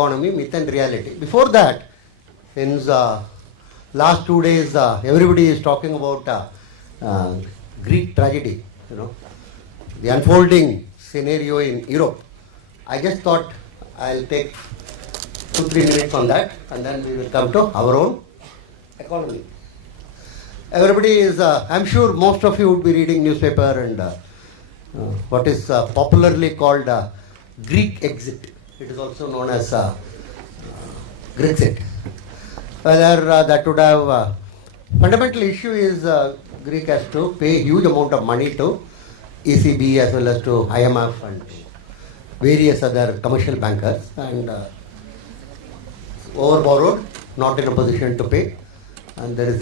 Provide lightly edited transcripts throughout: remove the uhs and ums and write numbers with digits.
economy, myth and reality. Before that, in the last 2 days, everybody is talking about Greek tragedy, the unfolding scenario in Europe. I just thought I'll take 2-3 minutes on that, and then we will come to our own economy. Everybody is, I'm sure most of you would be reading newspaper and what is popularly called Greek exit. It is also known as Grexit. Whether that would have, fundamental issue is Greek has to pay huge amount of money to ECB as well as to IMF and various other commercial bankers, and over borrowed, not in a position to pay, and there is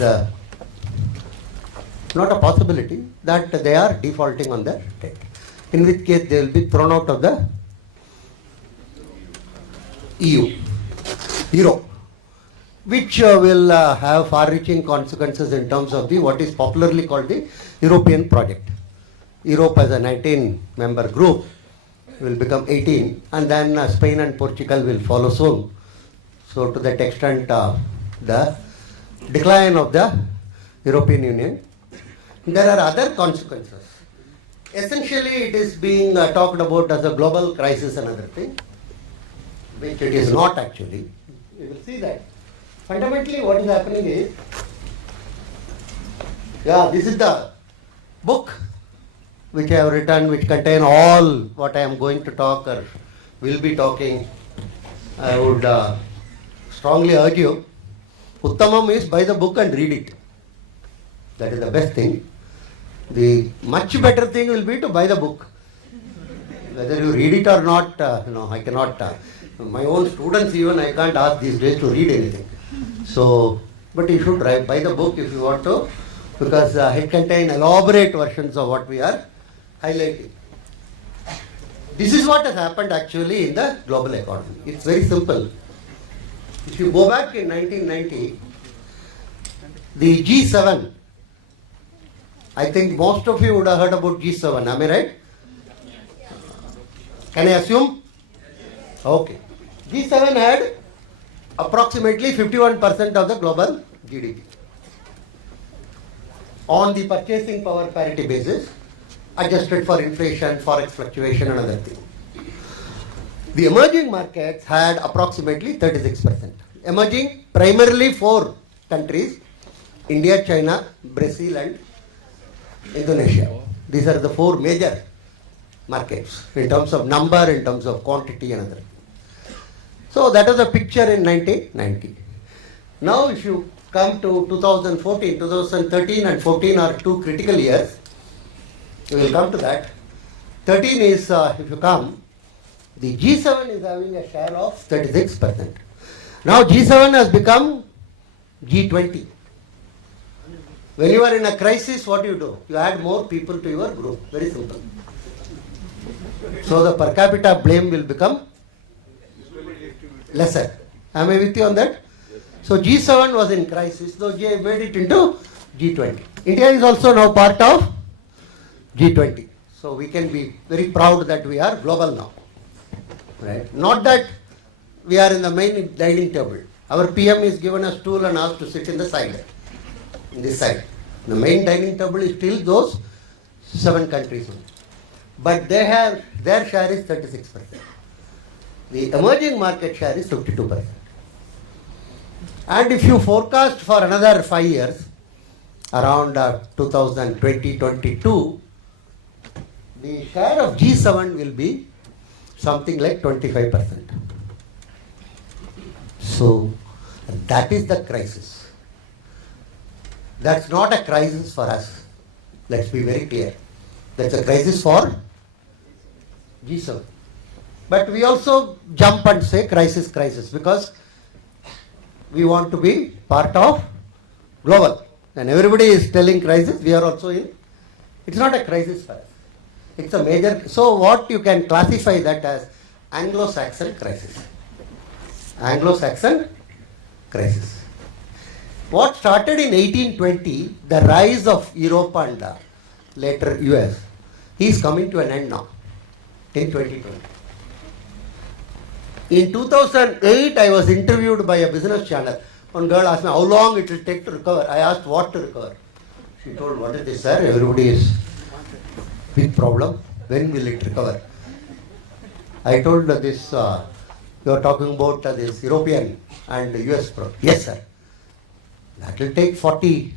not a possibility that they are defaulting on their debt, in which case they will be thrown out of the Europe, which will have far-reaching consequences in terms of what is popularly called the European project. Europe as a 19-member group will become 18, and then Spain and Portugal will follow soon. So to that extent, the decline of the European Union. There are other consequences. Essentially, it is being talked about as a global crisis, another thing, which it is not actually. You will see that. Fundamentally, what is happening is, this is the book which I have written, which contain all what I am going to talk or will be talking. I would strongly urge you, Uttamam is buy the book and read it. That is the best thing. The much better thing will be to buy the book. Whether you read it or not, I cannot. My own students even, I can't ask these days to read anything. So, but you should buy the book if you want to, because it contains elaborate versions of what we are highlighting. This is what has happened actually in the global economy. It's very simple. If you go back in 1990, the G7, I think most of you would have heard about G7, am I right? Can I assume? Okay. G7 had approximately 51% of the global GDP. On the purchasing power parity basis, adjusted for inflation, forex fluctuation and other things. The emerging markets had approximately 36%. Emerging primarily 4 countries, India, China, Brazil and Indonesia. These are the 4 major markets in terms of number, in terms of quantity and other. So that was the picture in 1990. Now if you come to 2014, 2013 and 14 are 2 critical years. We will come to that. 13 is, if you come, the G7 is having a share of 36%. Now G7 has become G20. When you are in a crisis, what do? You add more people to your group. Very simple. So the per capita blame will become lesser. Am I with you on that? So G7 was in crisis, so G made it into G20. India is also now part of G20. So we can be very proud that we are global now. Right? Not that we are in the main dining table. Our PM is given a stool and asked to sit in the side, in this side. The main dining table is still those 7 countries. But they have, their share is 36%. The emerging market share is 52%. And if you forecast for another 5 years, around 2020-22, the share of G7 will be something like 25%. So that is the crisis. That's not a crisis for us. Let's be very clear. That's a crisis for G7. But we also jump and say crisis, because we want to be part of global. And everybody is telling crisis, we are also in. It's not a crisis for us. It's a major, so what you can classify that as Anglo-Saxon crisis. Anglo-Saxon crisis. What started in 1820, the rise of Europe and later US, is coming to an end now in 2020. In 2008, I was interviewed by a business channel. One girl asked me how long it will take to recover. I asked what to recover. She told, what is this, sir? Everybody is big problem. When will it recover? I told this, you are talking about this European and US problem. Yes, sir. That will take 40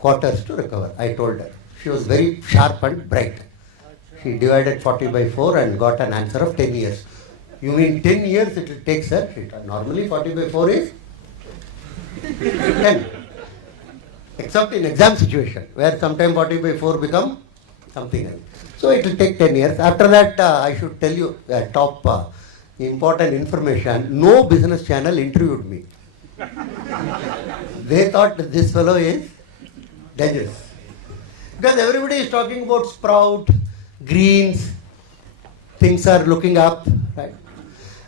quarters to recover, I told her. She was very sharp and bright. She divided 40 by 4 and got an answer of 10 years. You mean 10 years it will take, sir? Normally 40 by 4 is 10. Except in exam situation, where sometime 40 by 4 become something else. So it will take 10 years. After that, I should tell you top important information. No business channel interviewed me. They thought this fellow is dangerous. Because everybody is talking about sprout, greens, things are looking up, right?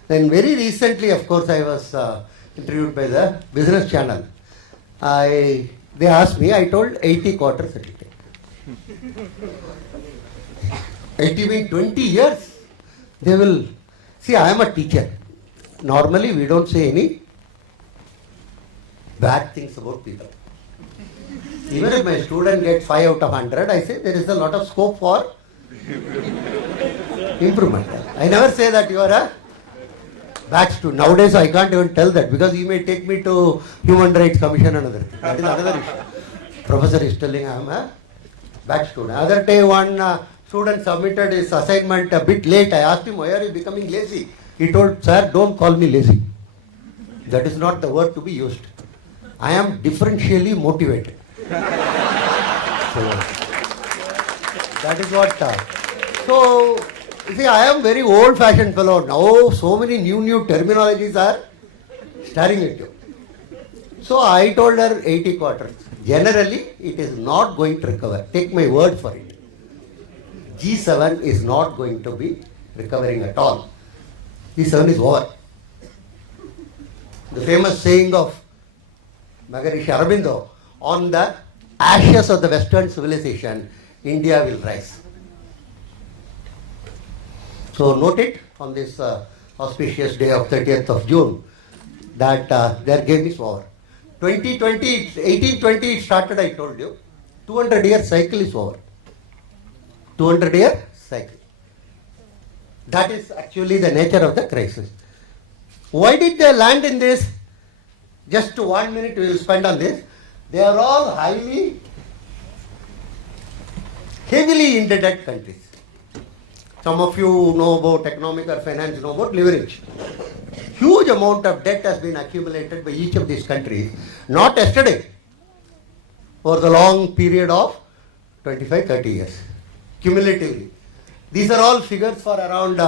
Then very recently, of course, I was interviewed by the business channel. They asked me, I told 80 quarters it will take. 80 means 20 years. They will, see, I am a teacher. Normally, we don't say any bad things about people. Even if my student gets 5 out of 100, I say there is a lot of scope for improvement. I never say that you are a bad student. Nowadays I can't even tell that because he may take me to Human Rights Commission and other thing. That is another issue. Professor is telling I am a bad student. Other day one student submitted his assignment a bit late. I asked him, why are you becoming lazy? He told, sir, don't call me lazy. That is not the word to be used. I am differentially motivated. So, that is what. So, you see, I am very old-fashioned fellow. Now, so many new terminologies are staring at you. So, I told her 80 quarters. Generally, it is not going to recover. Take my word for it. G7 is not going to be recovering at all. G7 is over. The famous saying of Maharishi Aurobindo, on the ashes of the Western civilization, India will rise. So note it on this auspicious day of 30th of June that their game is over. 1820 it started, I told you. 200-year cycle is over. 200-year cycle. That is actually the nature of the crisis. Why did they land in this? Just 1 minute we will spend on this. They are all heavily indebted countries. Some of you know about economic or finance, know about leverage. Huge amount of debt has been accumulated by each of these countries, not yesterday, for the long period of 25-30 years, cumulatively. These are all figures for around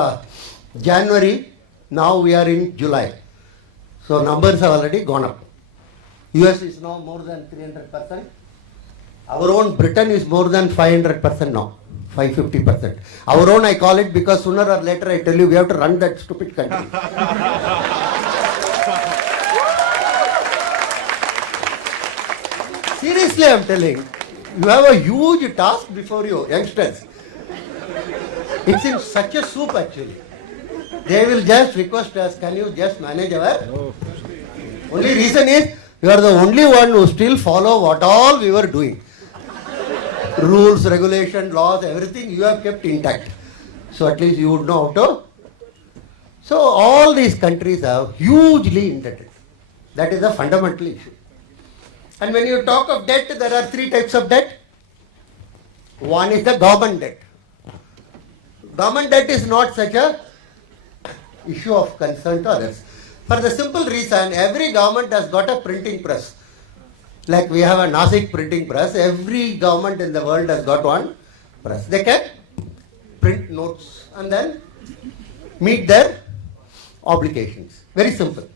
January. Now we are in July. So numbers have already gone up. US is now more than 300%. Our own Britain is more than 500% now, 550%. Our own, I call it because sooner or later I tell you we have to run that stupid country. Seriously, I am telling, you have a huge task before you, youngsters. It's in such a soup actually. They will just request us, can you just manage our... Only reason is, you are the only one who still follow what all we were doing. Rules, regulation, laws, everything you have kept intact. So at least you would know how to. So all these countries are hugely indebted. That is a fundamental issue. And when you talk of debt, there are 3 types of debt. One is the government debt. Government debt is not such a issue of concern to others. For the simple reason, every government has got a printing press. Like we have a Nasik printing press, every government in the world has got one press. They can print notes and then meet their obligations. Very simple.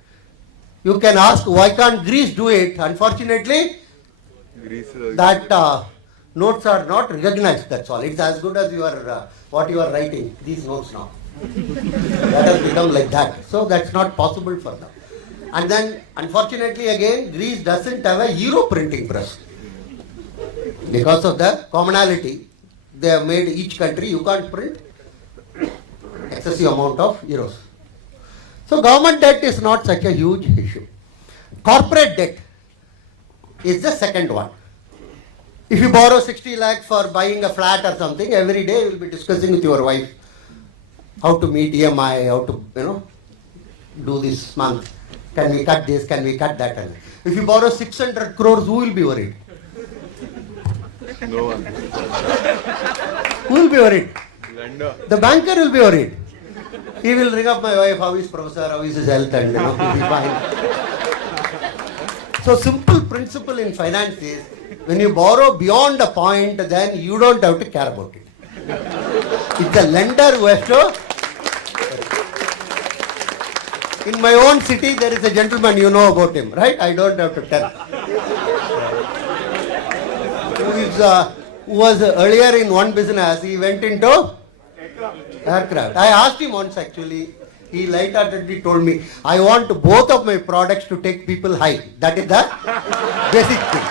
You can ask, why can't Greece do it? Unfortunately, that notes are not recognized, that's all. It's as good as what you are writing, these notes now. That has become like that. So that's not possible for them. And then, unfortunately again, Greece doesn't have a euro printing press. Because of the commonality, they have made each country, you can't print excessive amount of euros. So government debt is not such a huge issue. Corporate debt is the second one. If you borrow 60 lakhs for buying a flat or something, every day you will be discussing with your wife how to meet EMI, how to, do this month. Can we cut this? Can we cut that? And if you borrow 600 crores, who will be worried? No one. Who will be worried? Lender. The banker will be worried. He will ring up my wife, how is professor, how is his health, and he'll be fine. So simple principle in finance is, when you borrow beyond a point, then you don't have to care about it. It's the lender who has to. In my own city, there is a gentleman, you know about him, right? I don't have to tell. Who was earlier in one business, he went into aircraft. I asked him once actually, he lightheartedly told me, I want both of my products to take people high. That is the basic thing.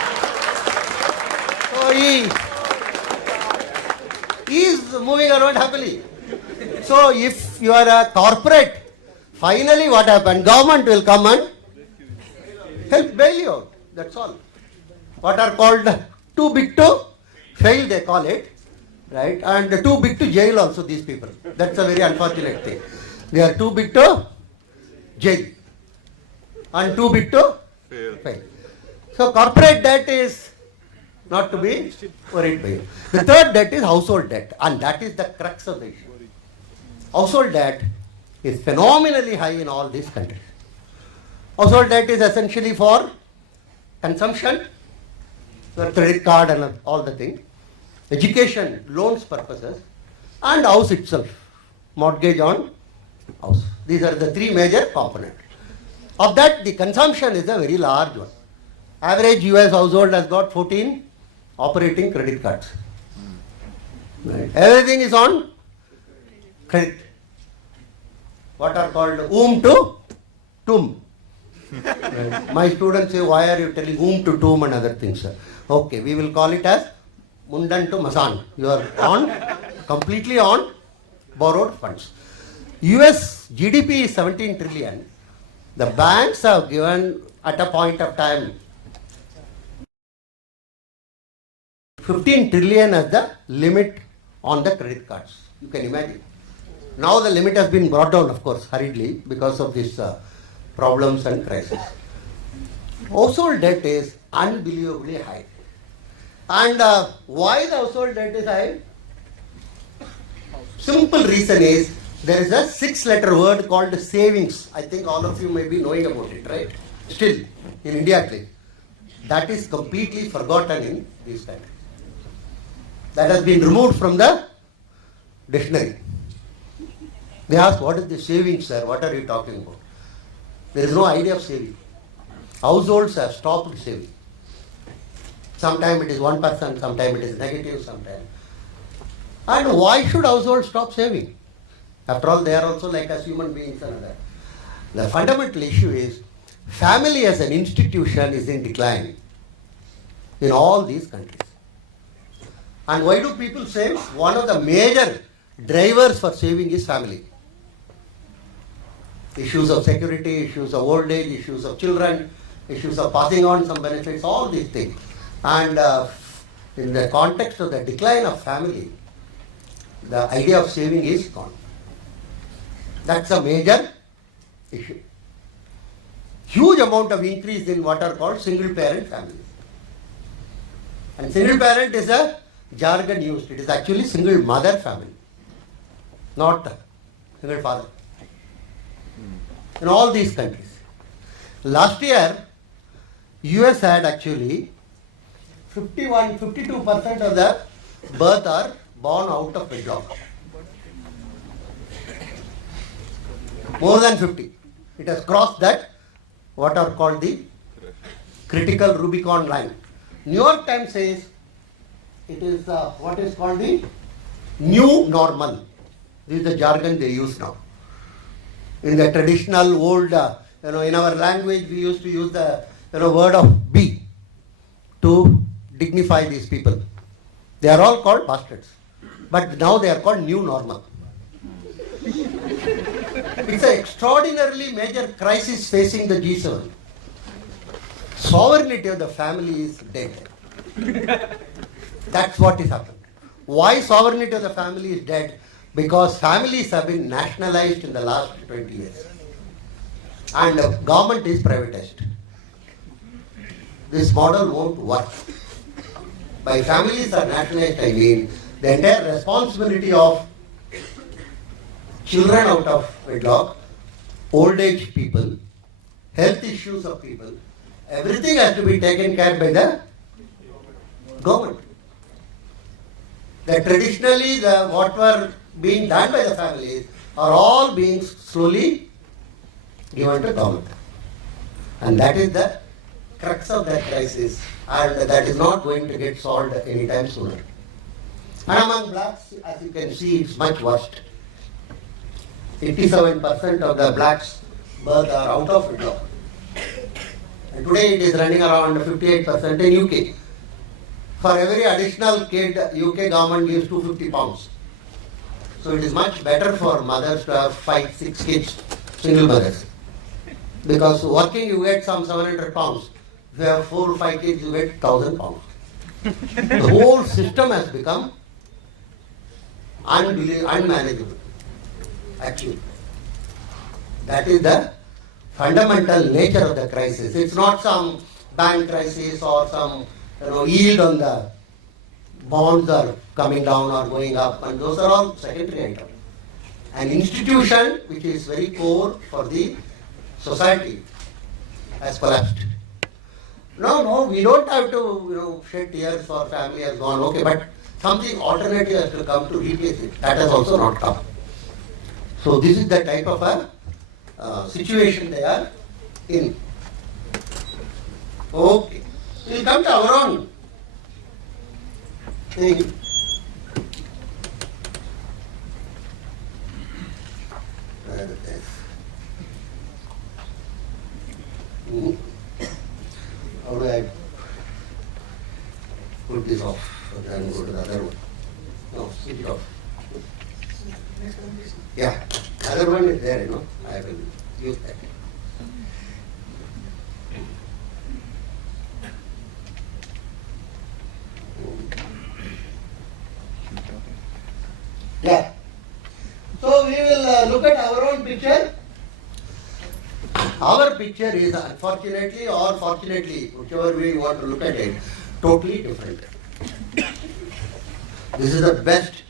So he is moving around happily. So if you are a corporate, finally what happened? Government will come and help bail you out. That's all. What are called too big to fail, they call it. Right? And too big to jail also, these people. That's a very unfortunate thing. They are too big to jail. And too big to fail. So corporate debt is not to be worried by. The third debt is household debt. And that is the crux of the issue. Household debt is phenomenally high in all these countries. Household debt is essentially for consumption, your credit card and all the things, education, loans purposes, and house itself, mortgage on house. These are the three major components. Of that, the consumption is a very large one. Average US household has got 14 operating credit cards. Right. Everything is on credit. What are called to tum. Right. My students say, why are you telling to tum and other things, sir? Okay, we will call it as Mundan to Masan. You are completely on borrowed funds. US GDP is 17 trillion. The banks have given at a point of time 15 trillion as the limit on the credit cards. You can imagine. Now the limit has been brought down, of course, hurriedly because of these problems and crisis. Household debt is unbelievably high. And why the household debt is high? Simple reason is, there is a 6-letter word called savings. I think all of you may be knowing about it, right? Still, in India at least. That is completely forgotten in these countries. That has been removed from the dictionary. They ask, what is the savings, sir? What are you talking about? There is no idea of saving. Households have stopped saving. Sometimes it is 1%, sometimes it is negative, sometimes. And why should households stop saving? After all, they are also like us human beings and other. The fundamental issue is, family as an institution is in decline in all these countries. And why do people save? One of the major drivers for saving is family. Issues of security, issues of old age, issues of children, issues of passing on some benefits, all these things. And in the context of the decline of family, the idea of saving is gone. That's a major issue. Huge amount of increase in what are called single parent families. And single parent is a jargon used. It is actually single mother family, not single father. In all these countries. Last year, US had actually 52% of the birth are born out of a job. More than 50. It has crossed that, what are called the critical Rubicon line. New York Times says it is what is called the new normal. This is the jargon they use now. In the traditional old, in our language, we used to use the word of be to dignify these people. They are all called bastards. But now they are called new normal. It's an extraordinarily major crisis facing the G7. Sovereignty of the family is dead. That's what is happening. Why sovereignty of the family is dead? Because families have been nationalized in the last 20 years. And the government is privatized. This model won't work. By families are nationalized, I mean the entire responsibility of children out of wedlock, old age people, health issues of people, everything has to be taken care by the government. That traditionally what were being done by the families are all being slowly given to government. And that is the crux of that crisis, and that is not going to get solved anytime sooner. And among blacks, as you can see, it's much worse. 87% of the blacks birth are out of wedlock. And today it is running around 58% in UK. For every additional kid, UK government gives 250 pounds. So it is much better for mothers to have 5-6 kids, single mothers. Because working you get some 700 pounds. If you have 4 or 5 kids, you get 1000 pounds. The whole system has become unmanageable. Actually, that is the fundamental nature of the crisis. It's not some bank crisis or some yield on the bonds are coming down or going up, and those are all secondary items. An institution which is very core for the society has collapsed. No, we don't have to shed tears for family has gone, okay, but something alternative has to come to replace it. That has also not come. So this is the type of a situation they are in. Okay. We'll come to our own thing. How do I put this off and go to the other one? No, switch it off. Yeah, other one is there, I will use that. Yeah. So we will look at our own picture. Our picture is unfortunately or fortunately, whichever way you want to look at it, totally different. This is the best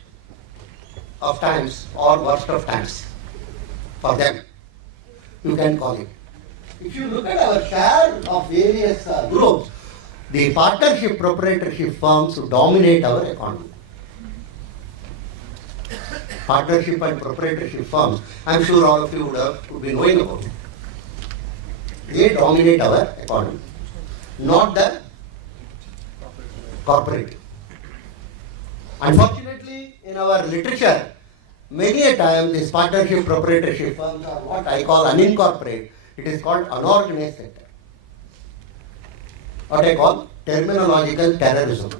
of times or worst of times for them. You can call it. If you look at our share of various groups, the partnership proprietorship firms dominate our economy. Partnership and proprietorship firms, I'm sure all of you would be knowing about it. They dominate our economy, not the corporate. Unfortunately, in our literature, many a time these partnership proprietorship firms are what I call unincorporated. It is called unorganized sector. What I call terminological terrorism.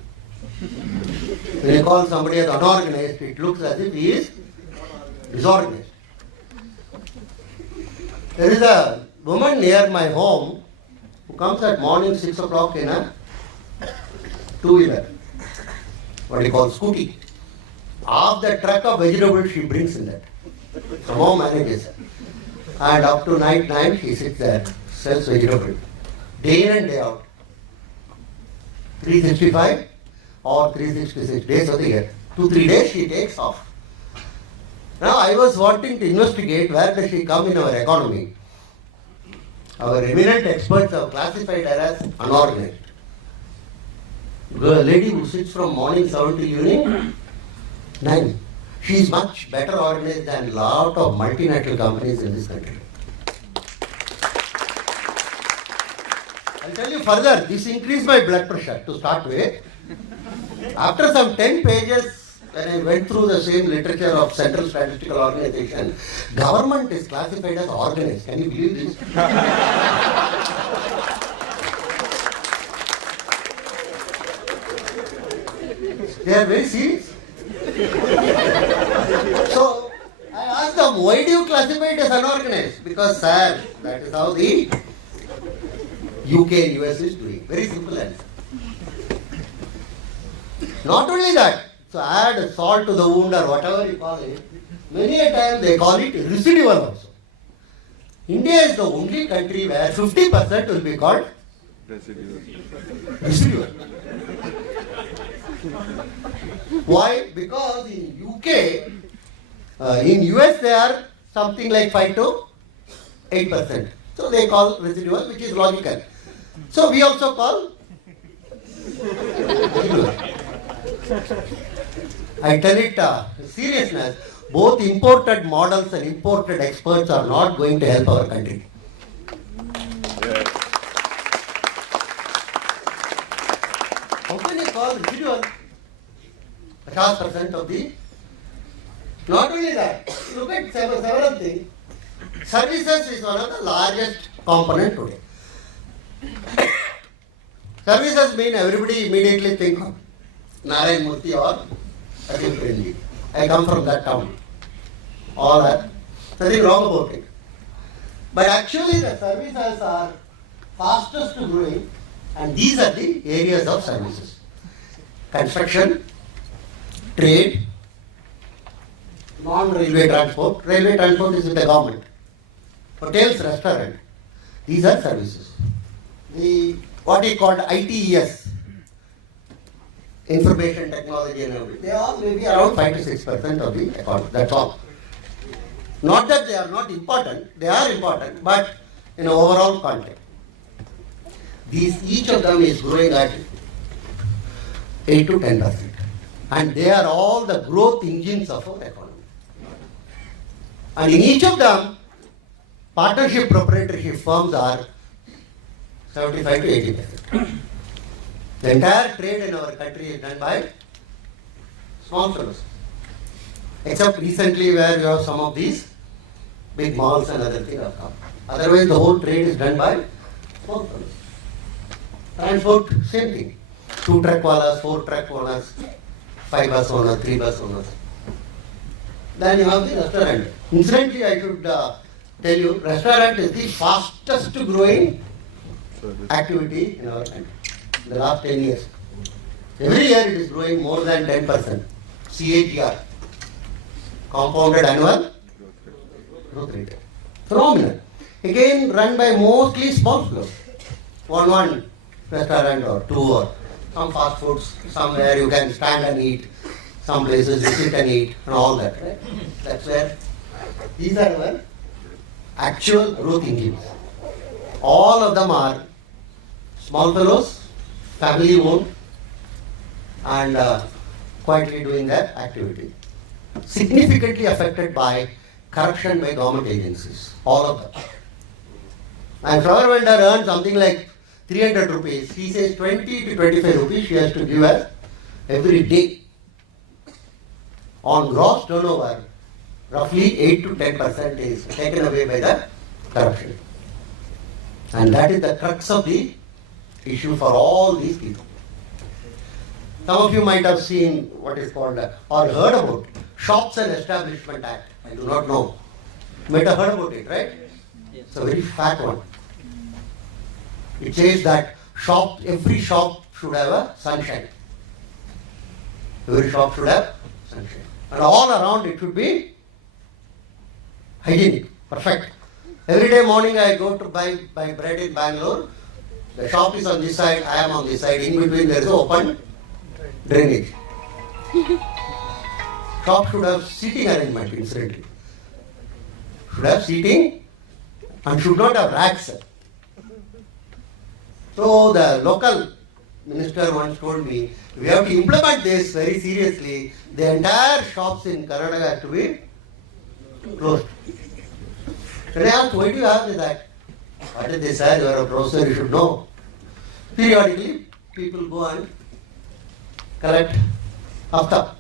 When you call somebody as unorganized, it looks as if he is disorganized. There is a woman near my home who comes at morning 6 o'clock in a two-wheeler, what you call scooty. Half the truck of vegetables she brings in that. Somehow manages. And up to night 9 she sits there, sells vegetable. Day in and day out. 365 or 366 days of the year. 2-3 days she takes off. Now I was wanting to investigate where does she come in our economy. Our eminent experts have classified her as unorganized. The lady who sits from morning 7 to evening 9. She is much better organized than a lot of multinational companies in this country. I'll tell you further, this increased my blood pressure to start with. After some 10 pages, when I went through the same literature of Central Statistical Organization, government is classified as organized. Can you believe this? They are very serious. So, I asked them, why do you classify it as unorganized? Because, sir, that is how the UK and US is doing. Very simple answer. Not only that, so add salt to the wound or whatever you call it, many a time they call it residual also. India is the only country where 50% will be called residual. Why? Because in UK, in US they are something like 5 to 8%. So they call residual, which is logical. So we also call residual. I tell it seriousness, both imported models and imported experts are not going to help our country. How can you call residual 50% of the? Not only that, look at several things. Services is one of the largest component today. Services mean everybody immediately think of Narayan Murthy or Asim Premji. I come from that town. All that. Nothing wrong about it. But actually the services are fastest growing, and these are the areas of services. Construction, trade, non-railway transport. Railway transport is with the government. Hotels, restaurant. These are services. The what is called ITES, information technology and everything. They are maybe around 5 to 6% of the economy. That's all. Not that they are not important. They are important, but in an overall context. Each of them is growing at 8 to 10%. And they are all the growth engines of our economy. And in each of them, partnership proprietorship firms are 75 to 80%. The entire trade in our country is done by small fellows. Except recently where you have some of these big malls and other things have come. Otherwise the whole trade is done by small fellows. Transport, same thing. 2 truck wallahs, 4 truck owners, 5 bus owners, 3 bus owners. Then you have the restaurant. Incidentally, I should tell you, restaurant is the fastest growing activity in our country in the last 10 years. Every year it is growing more than 10%. CAGR, compounded annual growth rate. Phenomenal. Again, run by mostly small flows. One restaurant or 2 or some fast foods, somewhere you can stand and eat, some places you sit and eat, and all that, right? That's where these are our actual growth engines. All of them are small fellows, family owned, and quietly doing their activity. Significantly affected by corruption by government agencies, all of them. And flower vendor earns something like 300 rupees. He says 20 to 25 rupees she has to give us every day. On gross turnover, roughly 8 to 10% is taken away by the corruption. And that is the crux of the issue for all these people. Some of you might have seen what is called or heard about Shops and Establishment Act. I do not know. You might have heard about it, right? It's a very fat one. It says that every shop should have a sunshine. Every shop should have sunshine. And all around it should be hygienic, perfect. Every day morning I go to buy bread in Bangalore. The shop is on this side, I am on this side. In between there is open drainage. Shop should have seating arrangement, incidentally. Should have seating and should not have racks. So the local minister once told me, we have to implement this very seriously. The entire shops in Karnataka have to be closed. Then I asked, why do you have that? What did they say? You are a professor, you should know. Periodically, people go and collect hafta.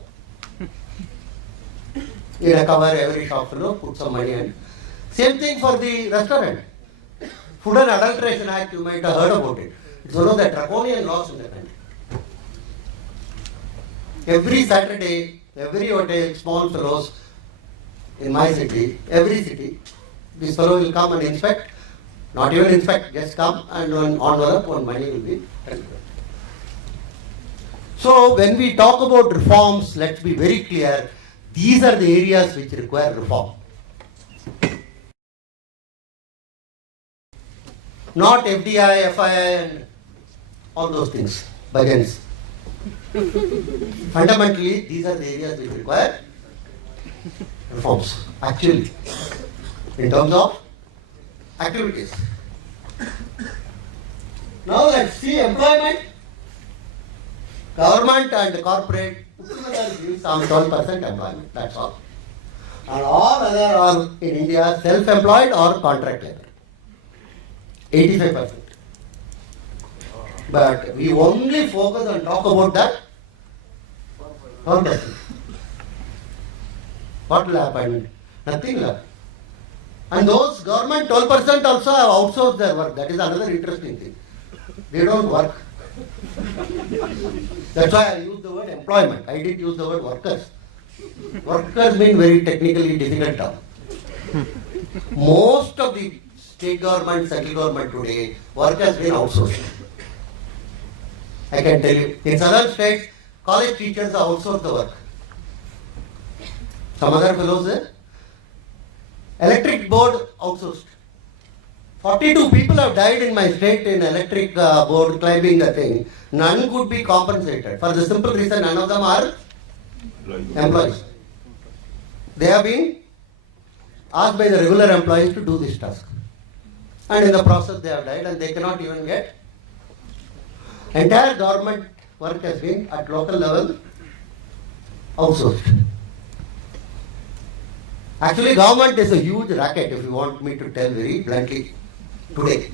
In a cover, every shop, put some money in. Same thing for the restaurant. Food and Adulteration Act, you might have heard about it. It's one of the draconian laws in the country. Every Saturday, every hotel, small fellows in my city, every city, this fellow will come and inspect, not even inspect, just come and one envelope, one money will be transferred. So when we talk about reforms, let's be very clear, these are the areas which require reform. Not FDI, FII and all those things, bargains. Fundamentally, these are the areas which require reforms, actually, in terms of activities. Now let's see employment. Government and corporate together give some 12% employment, that's all. And all other are in India self-employed or contract labor. 85%. But we only focus and talk about that 12%. What will happen? Nothing will happen. And those government 12% also have outsourced their work. That is another interesting thing. They don't work. That's why I use the word employment. I didn't use the word workers. Workers mean very technically difficult term. Most of the state government, central government today, work has been outsourced. I can tell you, in southern states, college teachers outsource the work. Some other fellows, electric board outsourced. 42 people have died in my state in electric board climbing the thing. None could be compensated. For the simple reason, none of them are employees. They have been asked by the regular employees to do this task. And in the process they have died and they cannot even get. Entire government work has been at local level outsourced. Actually, government is a huge racket, if you want me to tell very bluntly, today.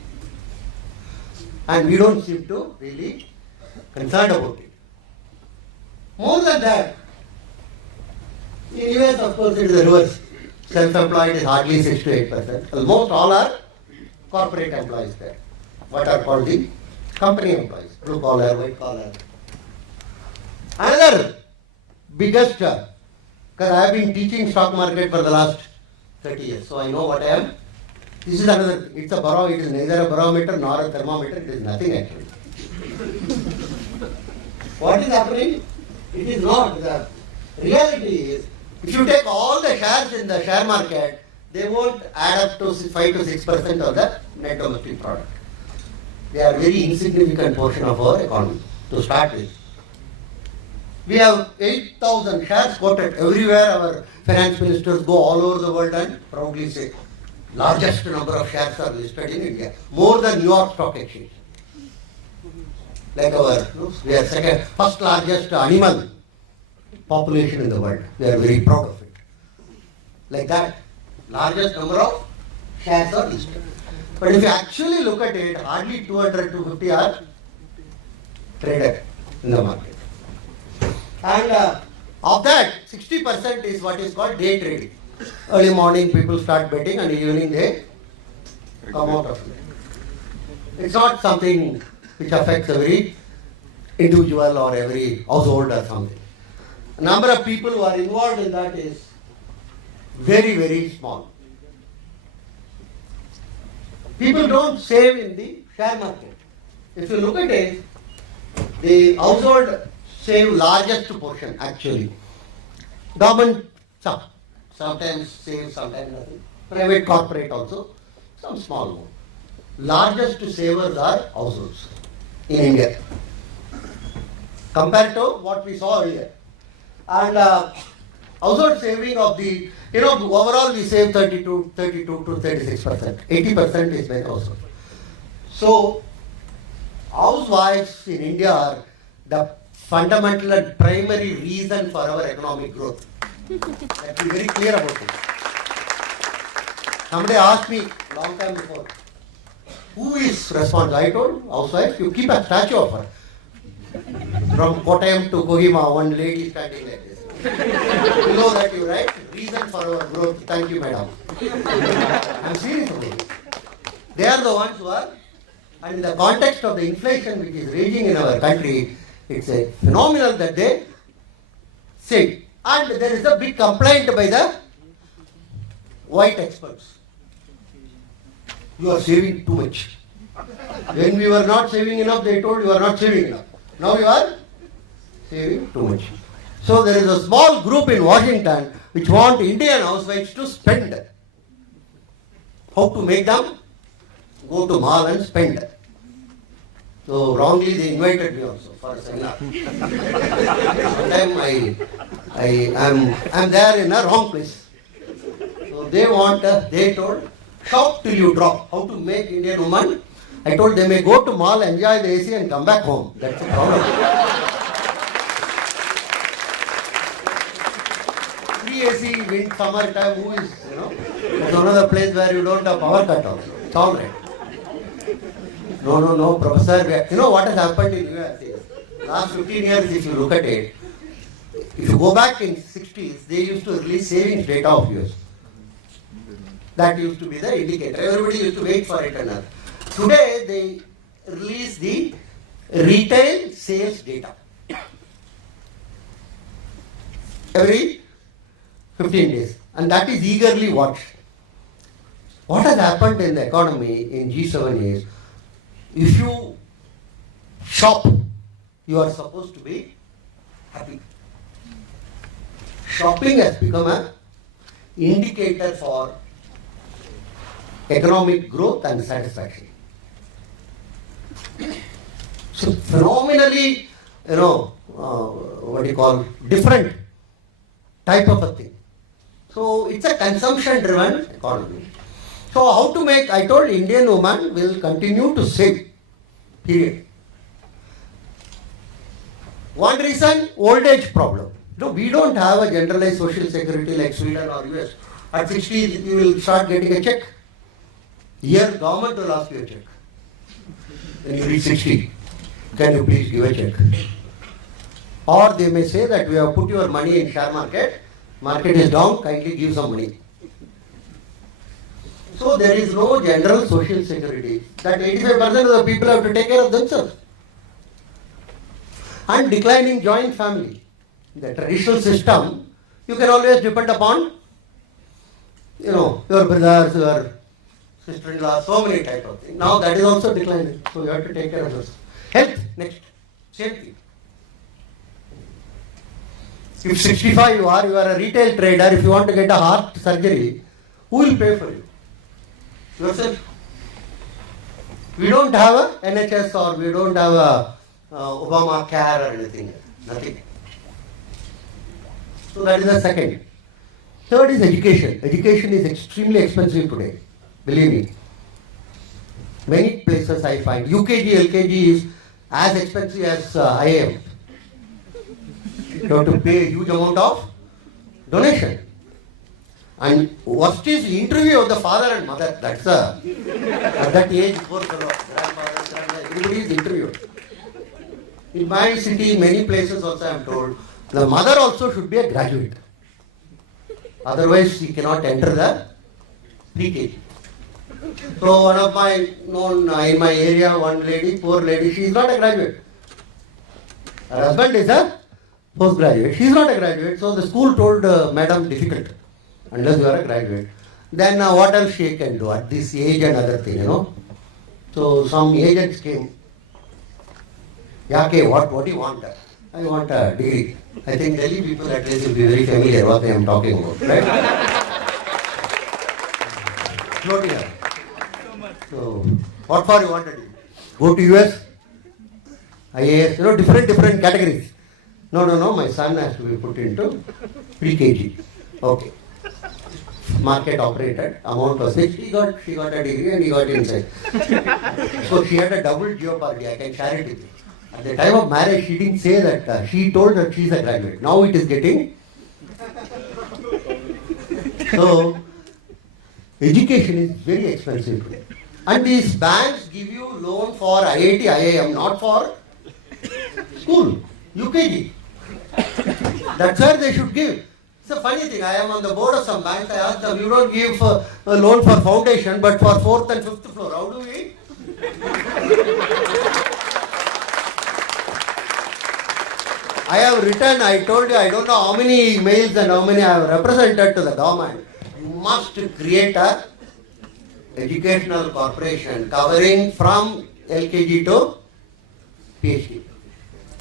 And we don't seem to really concerned about it. More than that, in US, of course, it is the reverse. Self-employed is hardly 6 to 8%. Almost all are corporate employees there. What are called the company employees, blue collar, white collar. Another biggest, because I have been teaching stock market for the last 30 years, so I know what I am. This is another, it's a barometer, it is neither a barometer nor a thermometer, it is nothing actually. What is happening? It is not. The reality is, if you take all the shares in the share market, they won't add up to 5 to 6% of the net domestic product. They are very insignificant portion of our economy to start with. We have 8,000 shares quoted everywhere. Our finance ministers go all over the world and proudly say, largest number of shares are listed in India, more than New York Stock Exchange. Like we are first largest animal population in the world. They are very proud of it. Like that, largest number of shares are listed. But if you actually look at it, hardly 200 to 50 are traded in the market. And of that, 60% is what is called day trading. Early morning people start betting and evening they come out of it. It's not something which affects every individual or every household or something. The number of people who are involved in that is very, very small. People don't save in the share market. If you look at it, the household save largest portion actually. Government sometimes save, sometimes nothing. Private corporate also, some small one. Largest savers are households in India compared to what we saw earlier. And household saving of the, overall we save 32 to 36%. 80% is by household. So, housewives in India are the fundamental and primary reason for our economic growth. Let's be very clear about it. Somebody asked me long time before, who is responsible? I told housewives, you keep a statue of her. From Kottayam to Kohima, one lady standing like this. You know that you right? Reason for our growth. Thank you, madam. I'm serious about it. They are the ones who are, and in the context of the inflation which is raging in our country, it's a phenomenal that they say. And there is a big complaint by the white experts. You are saving too much. When we were not saving enough, they told you are not saving enough. Now you are saving too much. So there is a small group in Washington which want Indian housewives to spend. How to make them? Go to mall and spend. So wrongly they invited me also for a seminar. Sometimes I am there in a wrong place. So they told, shop till you drop. How to make Indian woman? I told they may go to mall, enjoy the AC and come back home. That's the problem. Free AC, wind, summer time, who is, it's another place where you don't have power cut also. It's all right. No, professor. You know what has happened in US is, last 15 years if you look at it, if you go back in 60s, they used to release savings data of US. That used to be the indicator. Everybody used to wait for it and all. Today they release the retail sales data. Every 15 days. And that is eagerly watched. What has happened in the economy in G7 is, if you shop, you are supposed to be happy. Shopping has become an indicator for economic growth and satisfaction. So phenomenally, different type of a thing. So it's a consumption-driven economy. So how to make, I told Indian woman will continue to save, period. One reason, old age problem. We don't have a generalized social security like Sweden or US. At 60, you will start getting a check. Here, government will ask you a check. When you reach 60, can you please give a check? Or they may say that we have put your money in share market is down, kindly give some money. So there is no general social security. That 85% of the people have to take care of themselves. And declining joint family. In the traditional system, you can always depend upon, your brothers, your sister-in-law, so many type of things. Now that is also declining. So you have to take care of yourself. Health, next. Safety. If 65 you are a retail trader, if you want to get a heart surgery, who will pay for you? Yourself. We don't have a NHS or we don't have a Obama care or anything. Nothing. So that is the second. Third is education. Education is extremely expensive today. Believe me. Many places I find UKG, LKG is as expensive as IIM. You have to pay a huge amount of donation. And worst is interview of the father and mother. That's at that age, poor fellow, grandfather, everybody is interviewed. In my city, many places also I am told, the mother also should be a graduate. Otherwise, she cannot enter the pre-KG. So one of my known in my area, one lady, poor lady, she is not a graduate. Her husband is a postgraduate. She is not a graduate. So the school told madam, difficult, unless you are a graduate. Then what else she can do at this age and other thing, So some agents came. Okay, what do you want? I want a degree. I think Delhi people at least will be very familiar what I am talking about, right? Floating. So, what for you want to do? Go to US, IAS, different categories. No, my son has to be put into pre-KG. Okay. Market operated, amount was 6, she got a degree and he got inside. So she had a double jeopardy, I can share it with you. At the time of marriage, she didn't say that, she told that she is a graduate. Now it is getting. So, education is very expensive today. And these banks give you loan for IIT, IIM, not for school, UKG. That's where they should give. It's a funny thing, I am on the board of some banks, I asked them, you don't give a loan for foundation, but for 4th and 5th floor, how do we? I have written, I told you, I don't know how many mails and how many I have represented to the government. you must create a educational corporation covering from LKG to PhD.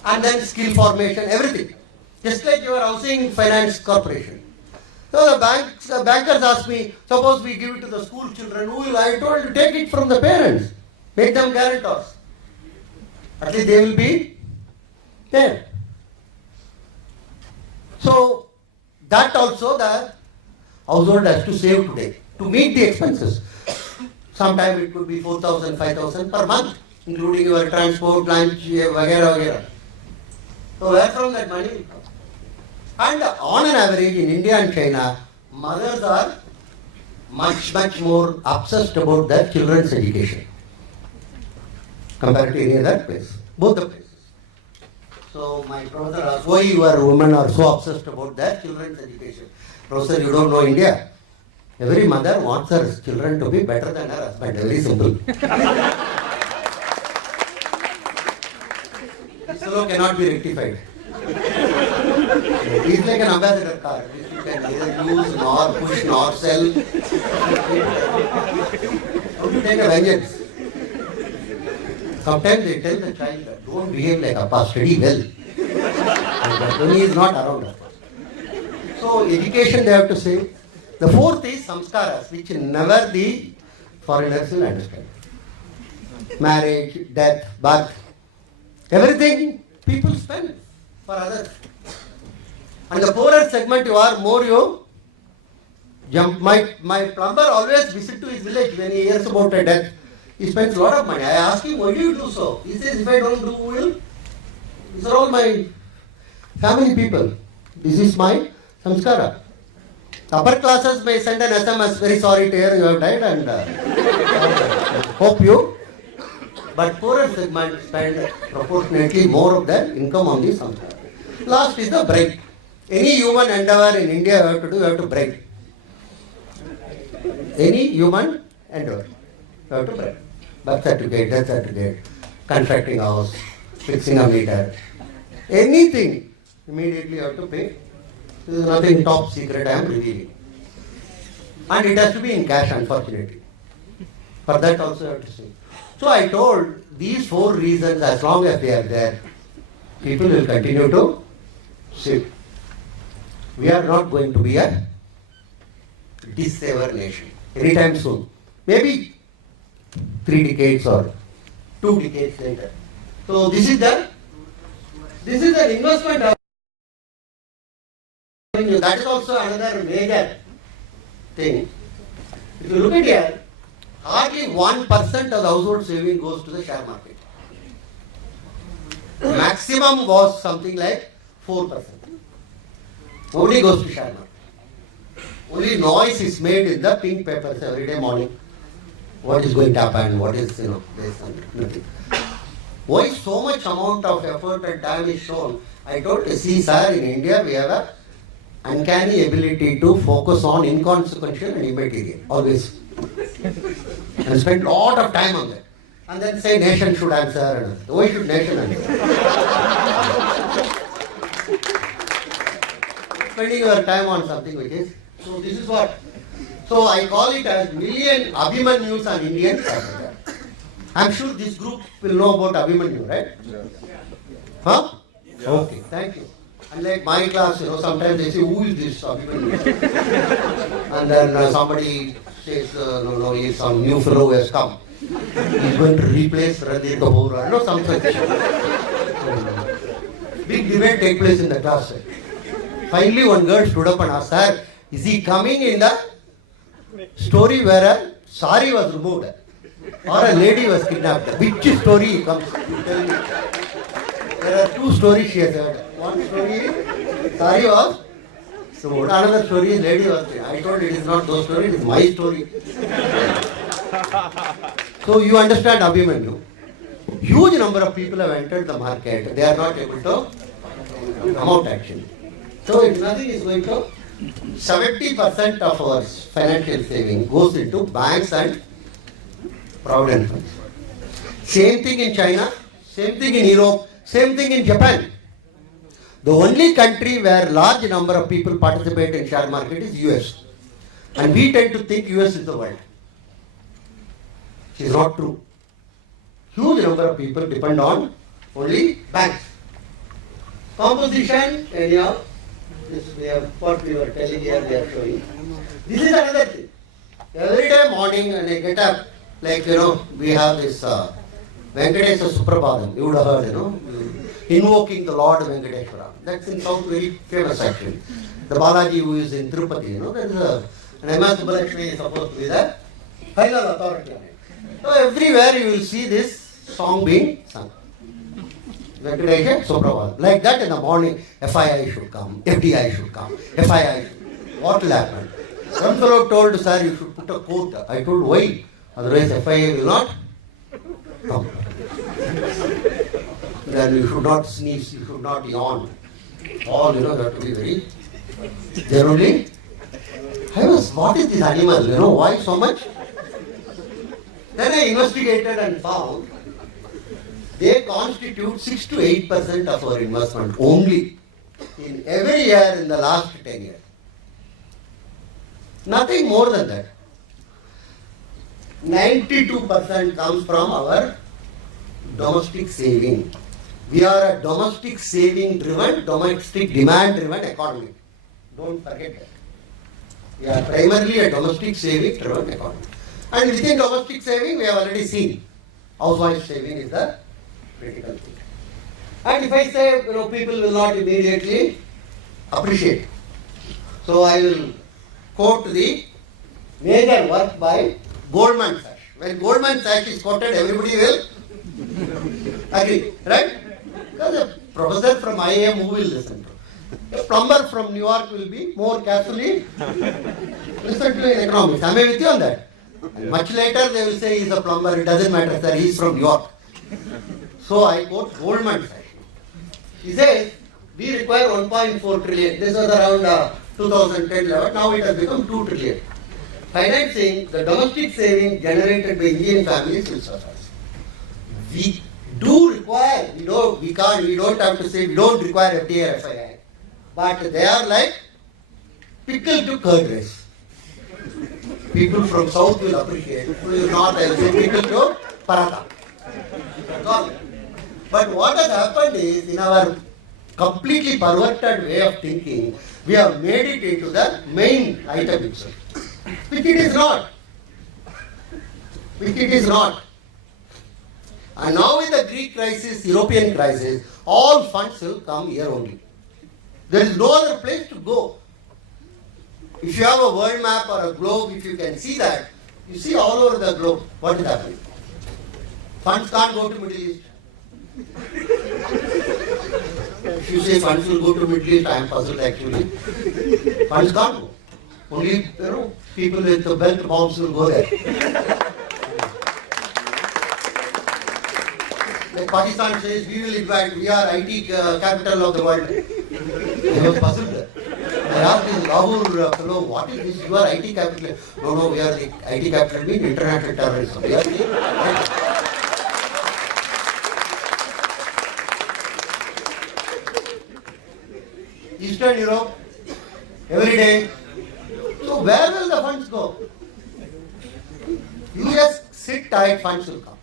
And then skill formation, everything. Just like your housing finance corporation. So the bankers asked me, suppose we give it to the school children, who will? I told you, take it from the parents. Make them guarantors. At least they will be there. So that also the household has to save today to meet the expenses. Sometimes it could be 4,000, 5,000 per month, including your transport, lunch, vagera, vagera. So where from that money will come? And on an average in India and China, mothers are much more obsessed about their children's education compared to any other place, both the places. So my professor asked, why your women are so obsessed about their children's education? Professor, you don't know India. Every mother wants her children to be better than her husband. Very simple. This fellow cannot be rectified. He is like an ambassador car, which you can neither use nor push nor sell. How to take a vengeance? Sometimes they tell the child, don't behave like Appa, study well. But when he is not around. So education they have to say. The fourth is samskaras, which never the foreigners will understand. Marriage, death, birth, everything people spend for others. And the poorer segment you are, more you jump. My plumber always visits to his village when he hears about a death. He spends a lot of money. I ask him, why do you do so? He says, if I don't do, who will? These are all my family people. This is my samskara. Upper classes may send an SMS, very sorry to hear you have died and hope you. But poorer segment spend proportionately more of their income on the samskara. Last is the bribe. Any human endeavor in India you have to do, you have to bribe. Any human endeavor, you have to bribe. Birth certificate, death certificate, constructing a house, fixing a meter, anything, immediately you have to pay. This is nothing top secret I am revealing. And it has to be in cash, unfortunately. For that also you have to say. So I told these four reasons, as long as they are there, people will continue to save. We are not going to be a dissaver nation anytime soon. Maybe 3 decades or 2 decades later. So this is an investment. That is also another major thing. If you look at here, hardly 1% of the household saving goes to the share market. Maximum was something like 4%. Nobody goes to share market. Only noise is made in the pink papers every day morning. What is going to happen? What is, based on nothing. Why so much amount of effort and time is shown? I told you, see sir, in India we have a uncanny ability to focus on inconsequential and immaterial, always. And spend a lot of time on that. And then say nation should answer. Why should nation answer? Spending your time on something which is, so this is what. So I call it as million Abhimanyus on Indian culture. I'm sure this group will know about Abhimanyu, right? Yeah. Huh? Yeah. Okay, thank you. Unlike my class, sometimes they say, who is this Abhimanyu? And then somebody says, no, he is some new fellow who has come. He's going to replace Ranveer Kapoor, or some such. Big debate take place in the class. Finally, one girl stood up and asked, sir, is he coming in the story where a sari was removed or a lady was kidnapped? Which story comes? Tell me. There are 2 stories she has heard. One story is sari was removed. Another story is lady was kidnapped. I told it is not those stories, it is my story. So you understand Abhimanyu. Huge number of people have entered the market. They are not able to come out actually. So if nothing is going to, 70% of our financial saving goes into banks and provident funds. Same thing in China, same thing in Europe, same thing in Japan. The only country where large number of people participate in share market is US. And we tend to think US is the world. It is not true. Huge number of people depend on only banks. Composition, anyhow, this we have what we were telling here, we are showing. This is another thing. Every day morning when I get up, like we have this Venkateswara Suprabhadam, you would have heard, invoking the Lord Venkateswara. That's in South very famous actually. The Balaji who is in Tirupati, there is an MS Subbalakshmi is supposed to be the final authority on it. So everywhere you will see this song being sung. Venkateswara Suprabhadam. Like that in the morning, FII should come, FDI should come, FII should. What will happen? Some fellow told, sir, you should put a quote. I told, why? Otherwise FII will not come. Then you should not sneeze, you should not yawn. All, you have to be very generally. What is this animal? Why so much? Then I investigated and found they constitute 6 to 8% of our investment only in every year in the last 10 years. Nothing more than that. 92% comes from our domestic saving. We are a domestic saving driven, domestic demand driven economy. Don't forget that. We are primarily a domestic saving driven economy. And within domestic saving, we have already seen housewife saving is the critical thing. And if I say, people will not immediately appreciate. So I will quote the major work by Goldman Sachs. When Goldman Sachs is quoted, everybody will agree, right? Because a professor from IIM, who will listen to? A plumber from New York will be more carefully listen to in economics. Am I with you on that? And much later they will say he is a plumber, it doesn't matter, sir, he is from New York. So I quote Goldman Sachs. He says, we require 1.4 trillion. This was around 2010 level, now it has become 2 trillion. Financing the domestic saving generated by Indian families will suffice. We do require, we don't have to say we don't require FDI or FII. But they are like pickle to curd rice. People from south will appreciate. People will not, I will say pickle to paratha. But what has happened is, in our completely perverted way of thinking, we have made it into the main item itself. Which it is not. Which it is not. And now with the Greek crisis, European crisis, all funds will come here only. There is no other place to go. If you have a world map or a globe, if you can see that, you see all over the globe what is happening. Funds can't go to Middle East. If you say funds will go to Middle East, I am puzzled actually. Funds can't go. Only people with the wealth bombs will go there. Like Pakistan says, we will invite, we are IT capital of the world. I was puzzled there. I asked this Lahore fellow, what is this? You are IT capital. No, we are the IT capital means international terrorism. We are the Eastern Europe, every day. So where will the funds go? You just sit tight, funds will come.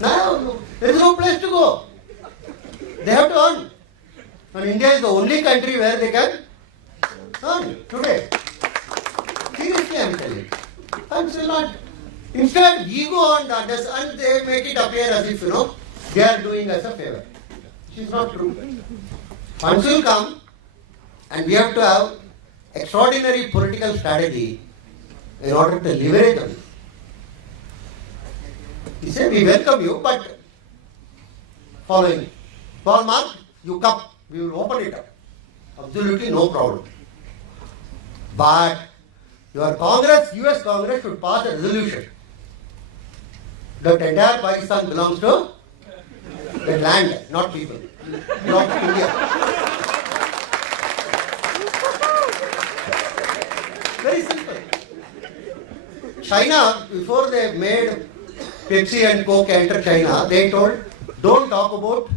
Now, there is no place to go. They have to earn. And India is the only country where they can earn today. Seriously, I am telling you. Funds will not. Instead, we go on and they make it appear as if, they are doing us a favor. Which is not true. Funds will come and we have to have extraordinary political strategy in order to liberate them. He said, we welcome you, but following. Mark, you come, we will open it up. Absolutely no problem. But your Congress, US Congress should pass a resolution that entire Pakistan belongs to the land, not people. Belongs to India. Very simple. China, before they made Pepsi and Coke enter China, they told, don't talk about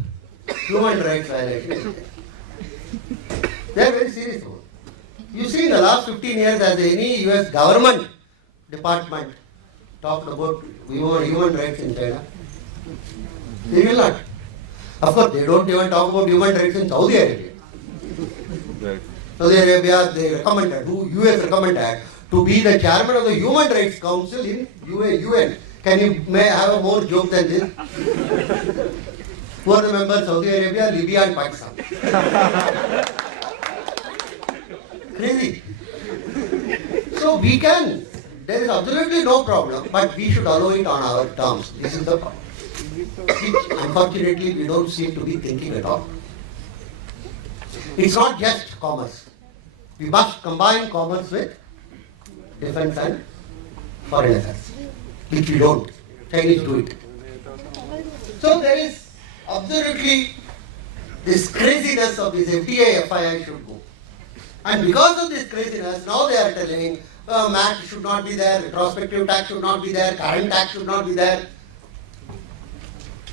human rights violations. They are very serious about it. You see, in the last 15 years, as any US government department talked about human rights in China, they will not. Of course, they don't even talk about human rights in Saudi Arabia. Right. Saudi Arabia, they recommended, US recommended to be the chairman of the Human Rights Council in UN. Can you may have a more joke than this? Who are the members? Saudi Arabia, Libya and Pakistan. Crazy. So we can, there is absolutely no problem, but we should allow it on our terms. This is the problem. Which unfortunately we don't seem to be thinking at all. It's not just commerce. We must combine commerce with defense and foreign affairs, which we don't. Chinese do it. So there is absolutely this craziness of this FDI FII should go. And because of this craziness, now they are telling MAT should not be there, retrospective tax should not be there, current tax should not be there.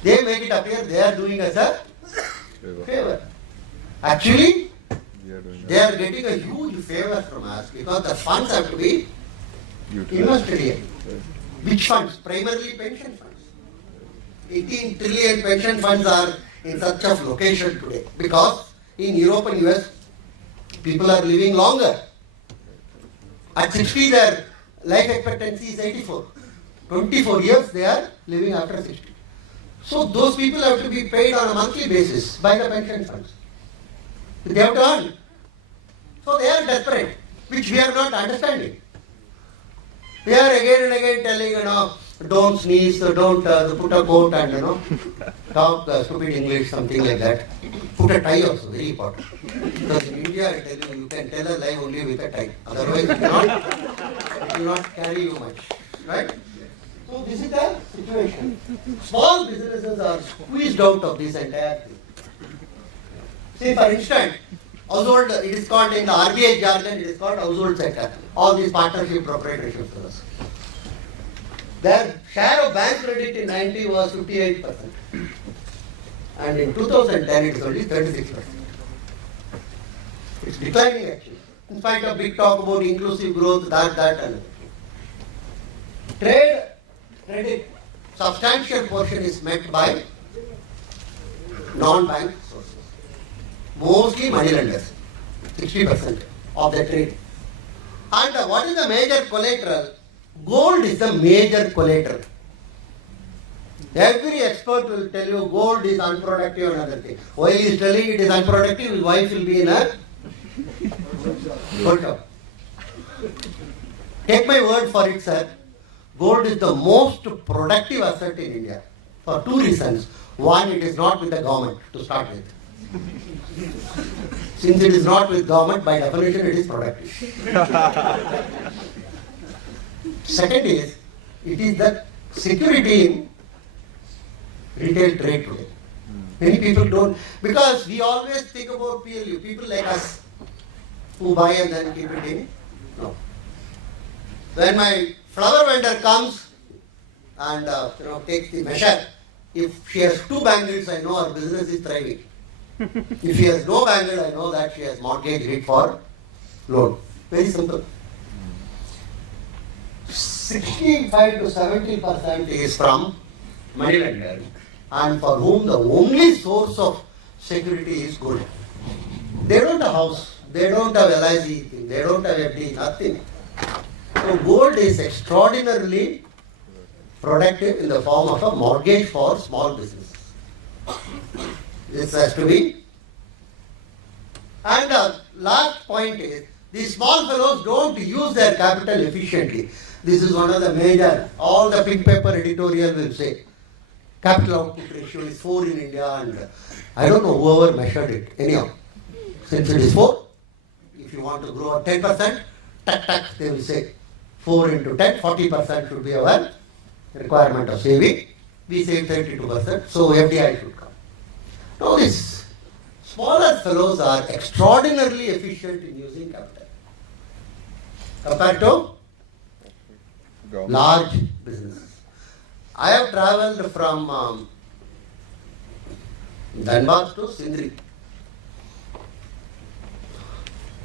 They make it appear they are doing us a favor. Actually, they are getting a huge favor from us because the funds have to be invested here. Which funds? Primarily pension funds. 18 trillion pension funds are in such a location today because in Europe and US, people are living longer. At 60, their life expectancy is 84. 24 years they are living after 60. So those people have to be paid on a monthly basis by the pension funds. They have to earn. So they are desperate, which we are not understanding. We are again and again telling, don't sneeze, don't put a coat and, talk stupid English, something like that. Put a tie also, very important. Because in India, I tell you, you can tell a lie only with a tie. Otherwise, it will not carry you much. Right? So this is the situation. Small businesses are squeezed out of this entire thing. See, for instance, household, it is called in the RBI jargon, it is called household sector. All these partnership proprietorships for us. Their share of bank credit in 90 was 58%. And in 2010 it is only 36%. It's declining actually. In spite of big talk about inclusive growth, that and trade credit, substantial portion is met by non-bank sources. Mostly money lenders, 60% of the trade. And what is the major collateral? Gold is the major collateral. Every expert will tell you gold is unproductive and other thing. While he is telling it is unproductive, his wife will be in a gold shop. Take my word for it, sir. Gold is the most productive asset in India for two reasons. One, it is not with the government to start with. Since it is not with government, by definition it is productive. Second is, it is the security in retail trade today. Many people don't, because we always think about PLU, people like us who buy and then keep it in. No. When my flower vendor comes and takes the measure, if she has 2 bangles, I know her business is thriving. If she has no bangle, I know that she has mortgaged it for loan. Very simple. 65 to 70% is from money lender, and for whom the only source of security is gold. They don't have house, they don't have LIC, they don't have FD, nothing. So gold is extraordinarily productive in the form of a mortgage for small businesses. This has to be. And the last point is, these small fellows don't use their capital efficiently. This is one of the major, all the pink paper editorial will say, capital output ratio is 4 in India, and I don't know whoever measured it. Anyhow, since it is 4, if you want to grow at 10%, they will say 4 into 10, 40% should be our requirement of saving. We save 32%, so FDI should come. Now these smaller fellows are extraordinarily efficient in using capital compared to large businesses. I have travelled from Dhanbad to Sindri.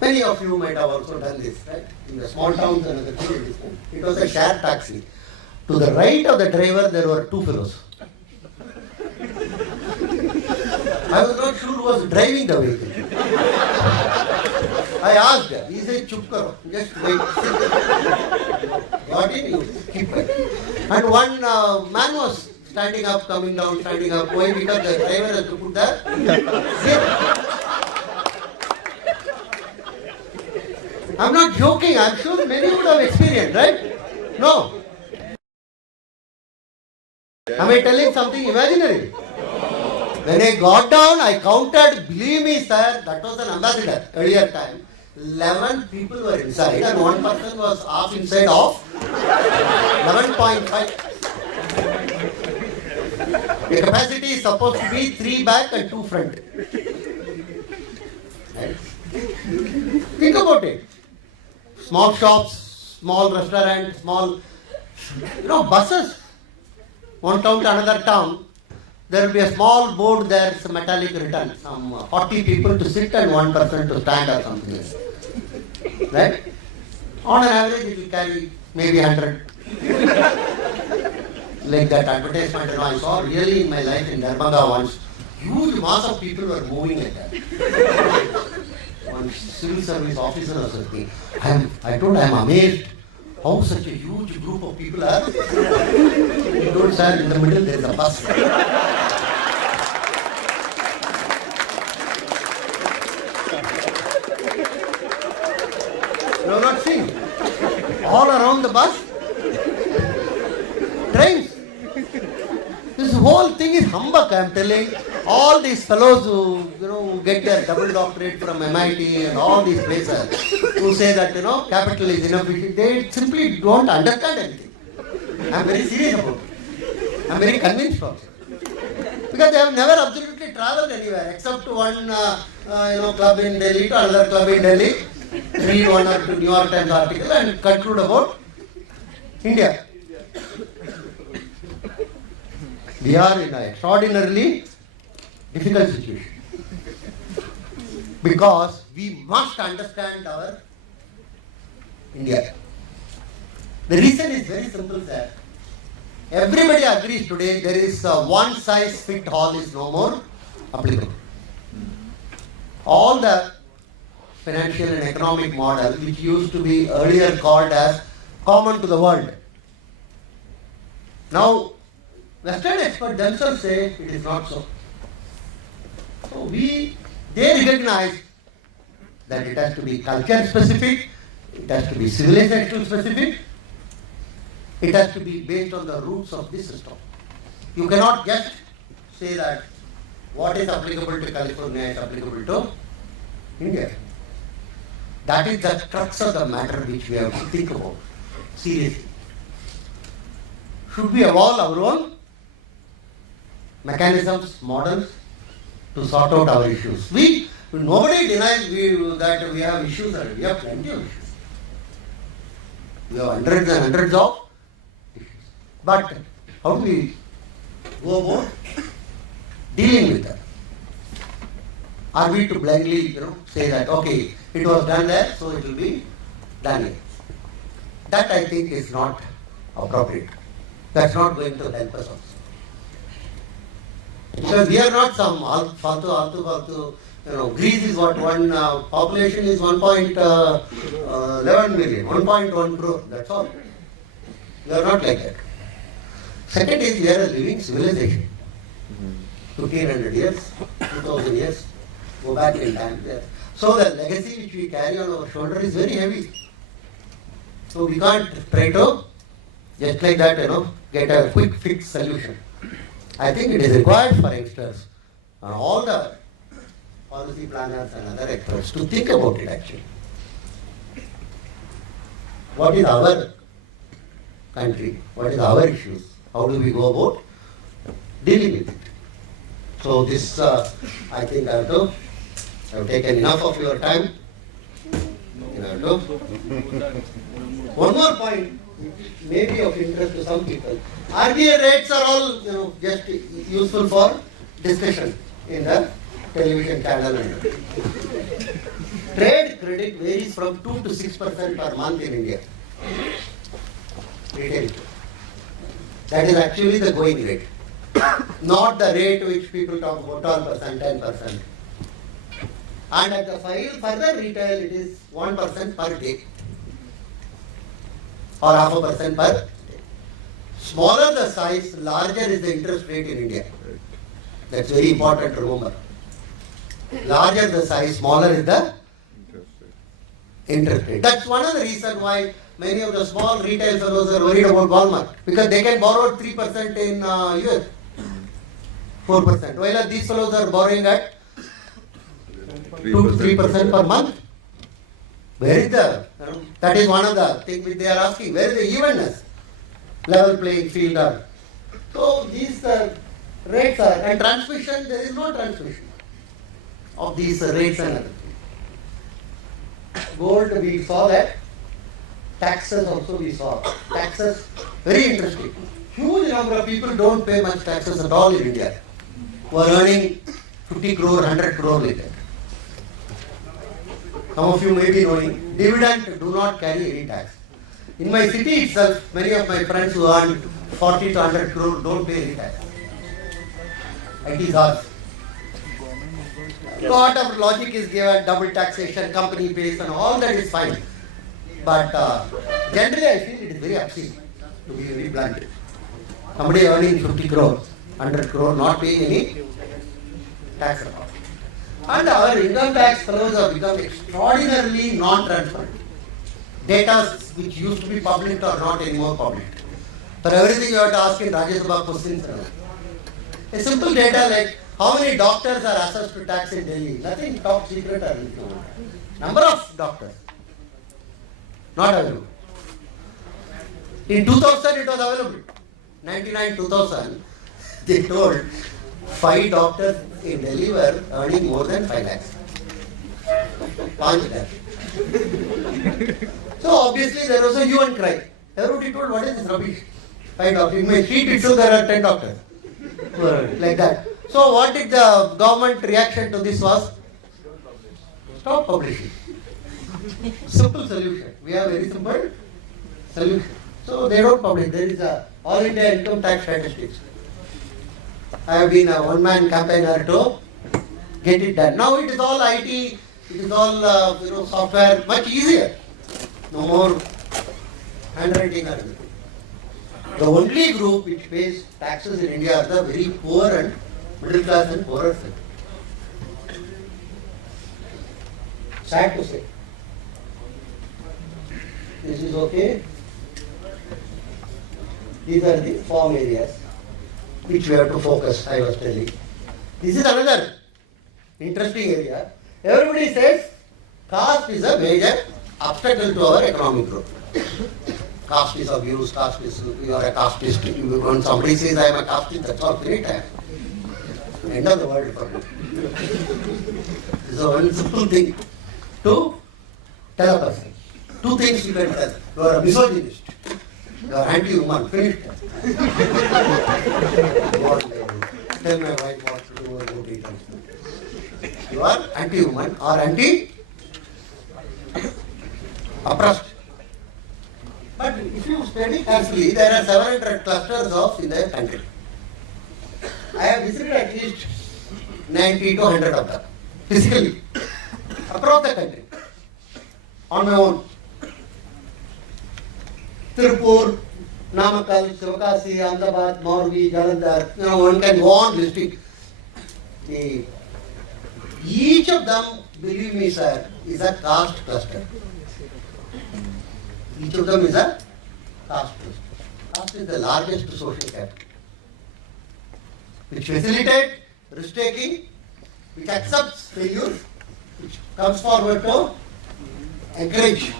Many of you might have also done this, right? In the small towns and other cities. It was a shared taxi. To the right of the driver, there were two fellows. I was not sure who was driving the vehicle. I asked her. He said, "Chup karo, just wait." Got in, you keep quiet. And one man was standing up, coming down, standing up. Why? Because the driver has to put the zip. I'm not joking. I'm sure many would have experienced, right? No. Am I telling something imaginary? When I got down, I counted, believe me, sir, that was an ambassador earlier time. 11 people were inside and one person was half inside off. 11.5. The capacity is supposed to be 3 back and 2 front. Right? Think about it. Small shops, small restaurants, small, buses. One town to another town. There will be a small board there, it's a metallic written, some 40 people to sit and 1 person to stand or something. Right? On an average, it will carry maybe 100. Like that advertisement, I saw really in my life in Darbhanga once, huge mass of people were moving like that. One civil service officer was with me. I told him, I'm amazed how such a huge group of people are. He told, sir, in the middle there is a bus. You have not seen? All around the bus, trains. This whole thing is humbug, I am telling. All these fellows who get their double doctorate from MIT and all these places who say that capital is inefficient, they simply don't understand anything. I am very serious about it. I am very convinced of it. Because they have never absolutely traveled anywhere except to one club in Delhi to another club in Delhi, read one or two New York Times article and conclude about India. We are in an extraordinarily difficult situation because we must understand our India. The reason is very simple, sir. Everybody agrees today there is a one size fit all is no more applicable. All the financial and economic model which used to be earlier called as common to the world. Now, Western experts themselves say it is not so. So they recognize that it has to be culture specific, it has to be civilization specific, it has to be based on the roots of this system. You cannot just say that what is applicable to California is applicable to India. That is the crux of the matter which we have to think about seriously. Should we evolve our own mechanisms, models to sort out our issues? Nobody denies that we have issues already. We have plenty of issues. We have hundreds and hundreds of issues. But how do we go about dealing with that? Are we to blindly, say that, okay, it was done there, so it will be done here? That I think is not appropriate. That's not going to help us also. Because we are not some faltu. Greece is what one population is 1.11 million, 1.1 crore. That's all. We are not like that. Second is we are a living civilization. 1500 years, 2000 years, go back in time there. So the legacy which we carry on our shoulder is very heavy. So we can't try to just like that, get a quick fix solution. I think it is required for youngsters and all the policy planners and other experts to think about it actually. What is our country? What is our issues? How do we go about dealing with it? So this, I think I have taken enough of your time. One more point, may be of interest to some people. RBI rates are all, just useful for discussion in the television channel. Trade credit varies from 2 to 6% per month in India. Retail. That is actually the going rate. Not the rate which people talk about 12%, 10%. And at the further retail, it is 1% per day. Or 0.5% per day. Smaller the size, larger is the interest rate in India. That's very important to remember. Larger the size, smaller is the interest rate. That's one of the reasons why many of the small retail fellows are worried about Walmart, because they can borrow 3% in US, 4%. While these fellows are borrowing at 2 to 3% per month. Where is the? That is one of the things which they are asking. Where is the evenness? Level playing field are. So these rates are, and transmission, there is no transmission of these rates and other things. Gold, we saw that. Taxes also we saw. Taxes, very interesting. Huge number of people don't pay much taxes at all in India, who are earning 50 crore, 100 crore like that. Some of you may be knowing, dividend do not carry any tax. In my city itself, many of my friends who earn 40 to 100 crore don't pay any tax. It is ours. Lot of logic is given, double taxation, company pays, and all that is fine. But generally I feel it is very obscene, to be very blunt. Somebody earning 50 crore, 100 crore, not paying any tax at all. And our income tax fellows have become extraordinarily non-transparent. Data which used to be public are not anymore public. For everything you have to ask in Rajya Sabha questions. A simple data like how many doctors are assessed to tax in Delhi, nothing top secret or anything. Number of doctors, not available. In 2000 it was available. 99, 2000, they told 5 doctors in Delhi were earning more than 5 lakhs. 5 lakhs. So obviously there was a hue and cry. Everybody told, what is this rubbish? 5 doctors. In my sheet it shows there are 10 doctors. Like that. So what did the government reaction to this was? Stop publishing. Simple solution. We have very simple solution. So they don't publish. There is a All India Income Tax Statistics. I have been a one-man campaigner to get it done. Now it is all IT, it is all software, much easier. No more handwriting or anything. The only group which pays taxes in India are the very poor and middle class and poorer sector. Sad to say. This is okay. These are the form areas which we have to focus, I was telling. This is another interesting area. Everybody says caste is a major obstacle to our economic growth. Caste is abused, caste is, you are a casteist. When somebody says I am a casteist, that's all great. End of the world for me. This is a very simple thing to tell a person. 2 things you can tell. You are a misogynist. You are anti-human. Finished. Tell my wife what to do about it. You are anti-human or anti-oppressed. But if you study carefully, there are 700 clusters of in the country. I have visited at least 90 to 100 of them, physically, across the country, on my own. Tirupur, Namakkal, Sivakasi, Ahmedabad, Morbi, Jalandhar, one can go on listing. Each of them, believe me sir, is a caste cluster. Each of them is a caste cluster. Caste is the largest social category, which facilitates risk-taking, which accepts failure, which comes forward to encourage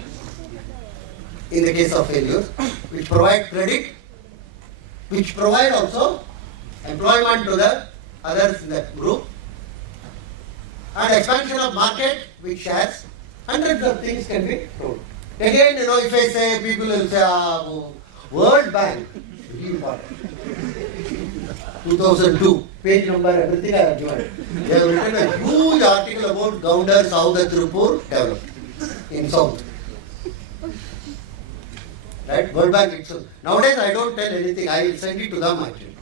in the case of failures, which provide credit, which provide also employment to the others in that group, and expansion of market, which has hundreds of things can be told. Again, if I say, people will say, World Bank, very important. 2002, page number, everything I have given. They have written a huge article about Gounder, South Tirupur developed in South. Right? World Bank itself. Nowadays I don't tell anything, I will send it to them actually.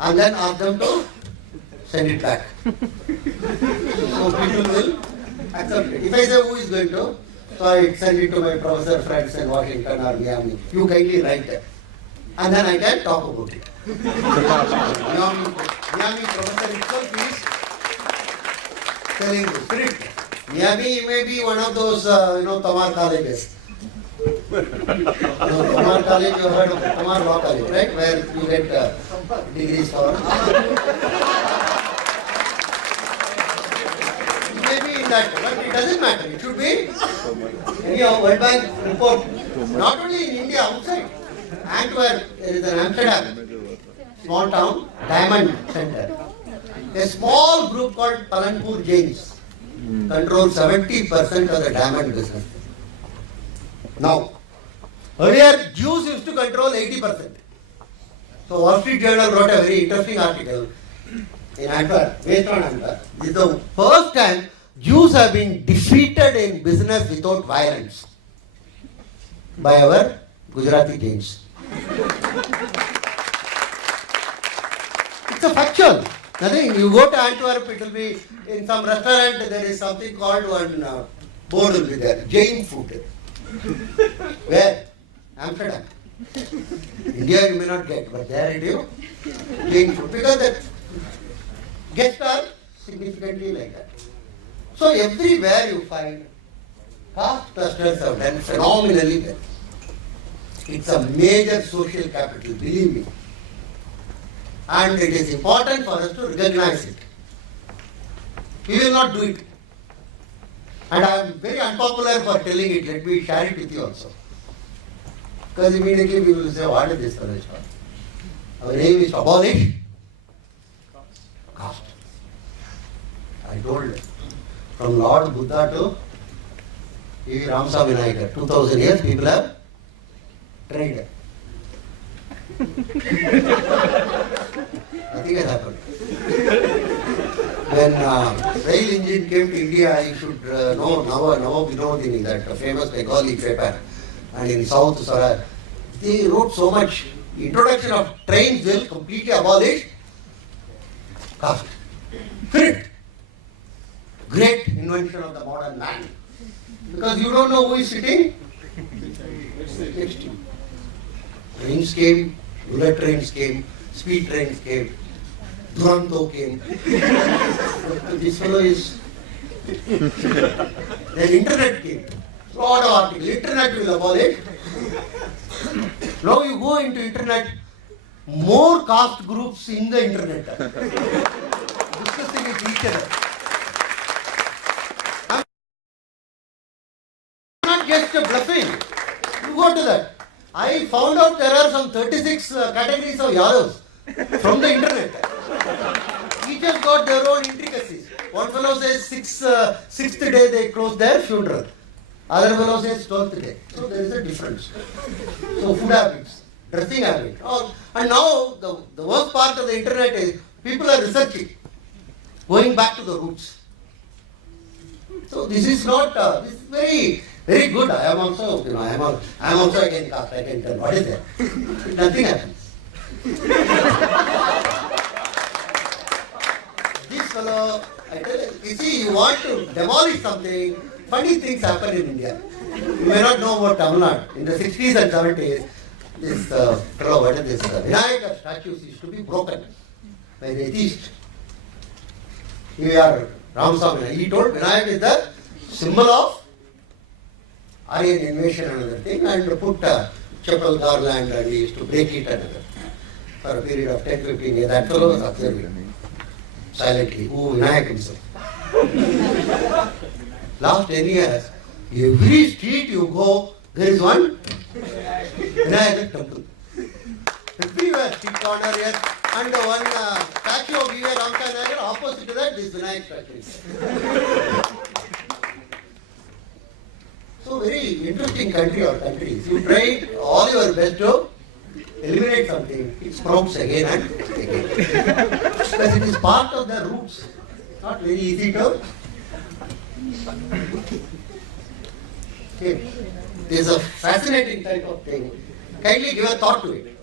And then ask them to send it back. So people will accept it. If I say who is going to, so I send it to my professor friends in Washington or Miami. You kindly write it. And then I can talk about it. Miami professor itself is telling you, spirit. Miami may be one of those, Tamar colleges. Tamar college, you heard of Tamar Law College, right? Where you get degrees for. Maybe in that, but it doesn't matter. It should be anyhow World Bank report. Not only in India, outside. Antwerp, there is an Amsterdam, small town, diamond center. A small group called Palanpur Jains controls 70% of the diamond business. Now, earlier Jews used to control 80%. So Wall Street Journal wrote a very interesting article in Antwerp, based on Antwerp. This is the first time Jews have been defeated in business without violence by our Gujarati Jains. It's a factual. Nothing. You go to Antwerp, it will be in some restaurant, there is something called one board will be there, Jain food. Where? Amsterdam. India you may not get, but there it is. Jain food. Because the guests are significantly like that. So everywhere you find caste clusters have done phenomenally well. It's a major social capital, believe me. And it is important for us to recognize it. We will not do it. And I am very unpopular for telling it. Let me share it with you also. Because immediately people will say, what is this for? Our aim is to abolish caste. I told from Lord Buddha to E.V. Ramsa Vinayakar, 2000 years people have tried. Nothing has happened. When rail engine came to India, I should know Nawab Vinodini, that famous Bengali paper, and in South Sarar, they wrote so much. The introduction of trains will completely abolish caste. Spirit. Great invention of the modern man. Because you don't know who is sitting next to you. Trains came, bullet trains came, speed trains came, Duranto came. This fellow is. Then internet came. Lot of articles. Internet will abolish. Now you go into internet, more caste groups in the internet discussing with each other. I'm not just bluffing. You go to that. I found out there are some 36 categories of Yadavs from the internet. Each has got their own intricacies. One fellow says sixth day they close their funeral. Other fellow says 12th day. So there is a difference. So food habits, dressing habits. And now the worst part of the internet is people are researching, going back to the roots. So this is not, this is very, very good. I am also, I am also against caste. I can tell what is there. Nothing happens. This fellow, I tell you see, you want to demolish something, funny things happen in India. You may not know about Tamil Nadu. In the 60s and 70s, this fellow, what is this? Vinayaka statues used to be broken by the atheist. Here, Ramaswamy, he told Vinayaka is the symbol of Aryan invasion and another thing, and put chapel garland, and he used to break it another for a period of 10-15 years. That fellow was observing silently, who Vinayak himself. Last 10 years, every street you go, there is one Vinayak temple. Everywhere, street corner here, and one statue of E.V. Ramsa Vinayakar, opposite to that, this Vinayak statue is. So very interesting country or countries. You tried all your best to eliminate something, it sprouts again and again. Because it is part of the roots. Not very easy to Okay. This is a fascinating type of thing. Kindly give a thought to it.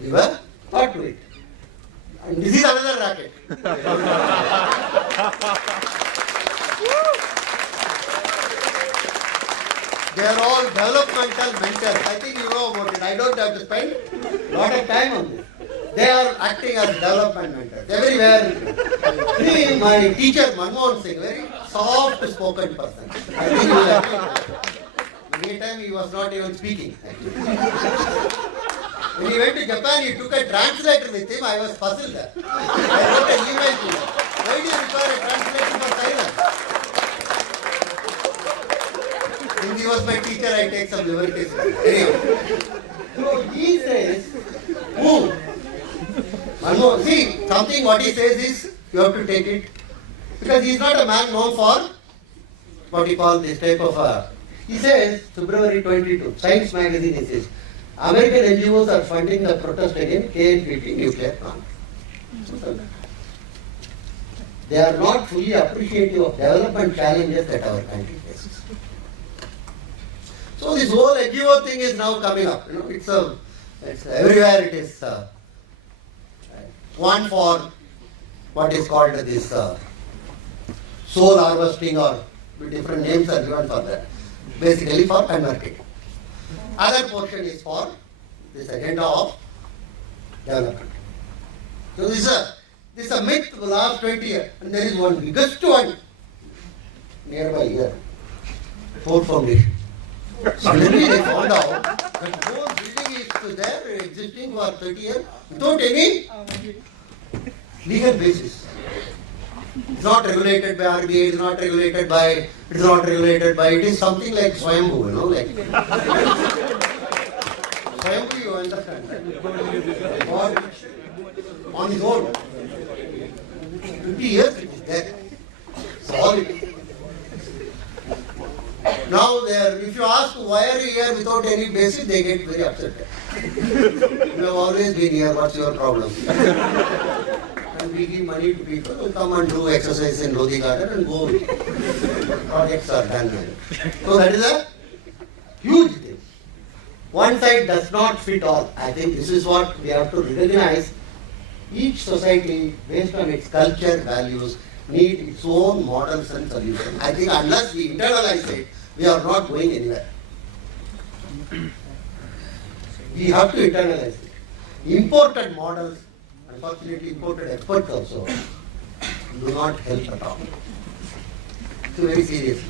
Give a thought to it. And this is another racket. They are all developmental mentors. I think you know about it. I don't have to spend a lot of time on this. They are acting as development mentors. Everywhere. See, my teacher, Manmohan Singh, very soft spoken person. I think you will agree. Meantime, he was not even speaking. Actually. When he went to Japan, he took a translator with him. I was puzzled. I wrote an email to him. Why do you require a translator for silence? Since he was my teacher, I take some liberties. Anyway. So he says, who? Manmohan, see, something what he says is, you have to take it. Because he is not a man known for what he calls this type of he says, February 22, Science magazine, he says, American NGOs are funding the protest against KNPT nuclear plant. They are not fully appreciative of development challenges that our country faces. So this whole NGO thing is now coming up. You know, it's everywhere. It is one for what is called this soul harvesting, or different names are given for that. Basically for converting. Other portion is for this agenda of development. So this is a myth for the last 20 years. And there is one biggest one nearby here. Ford Foundation. Suddenly they found out that Ford building is there existing for 30 years without any legal basis. It's not regulated by RBI, it's not regulated by, it is something like Swayambhu, you know, like. Swayambhu, you understand, right? Or on his own. 50 years it is there. Solid. Now, if you ask why are you here without any basis, they get very upset. You have always been here, what's your problem? And we give money to people who come and do exercise in Lodi Garden and go. Projects are done. So that is a huge thing. One side does not fit all. I think this is what we have to recognize. Each society, based on its culture, values, need its own models and solutions. I think unless we internalize it, we are not going anywhere. We have to internalize it. Imported models, unfortunately imported experts also, do not help at all. It's very serious.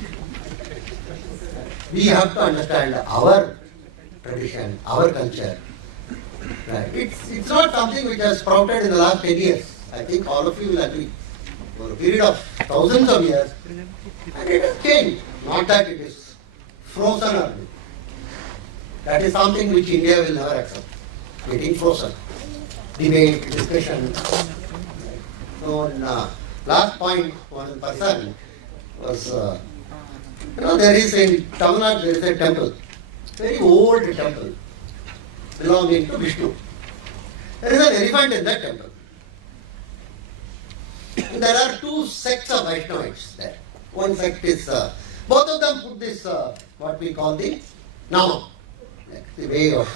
We have to understand our tradition, our culture. Right. It's not something which has sprouted in the last 10 years. I think all of you will agree. For a period of thousands of years, and it has changed. Not that it is frozen or anything. That is something which India will never accept. Getting frozen. Debate, discussion. So, last point, one person was, there is in Tamil Nadu, there is a temple, very old temple, belonging to Vishnu. There is an elephant in that temple. And there are two sects of Vaishnavites there. One sect is, both of them put this, what we call the Nama, like the way of,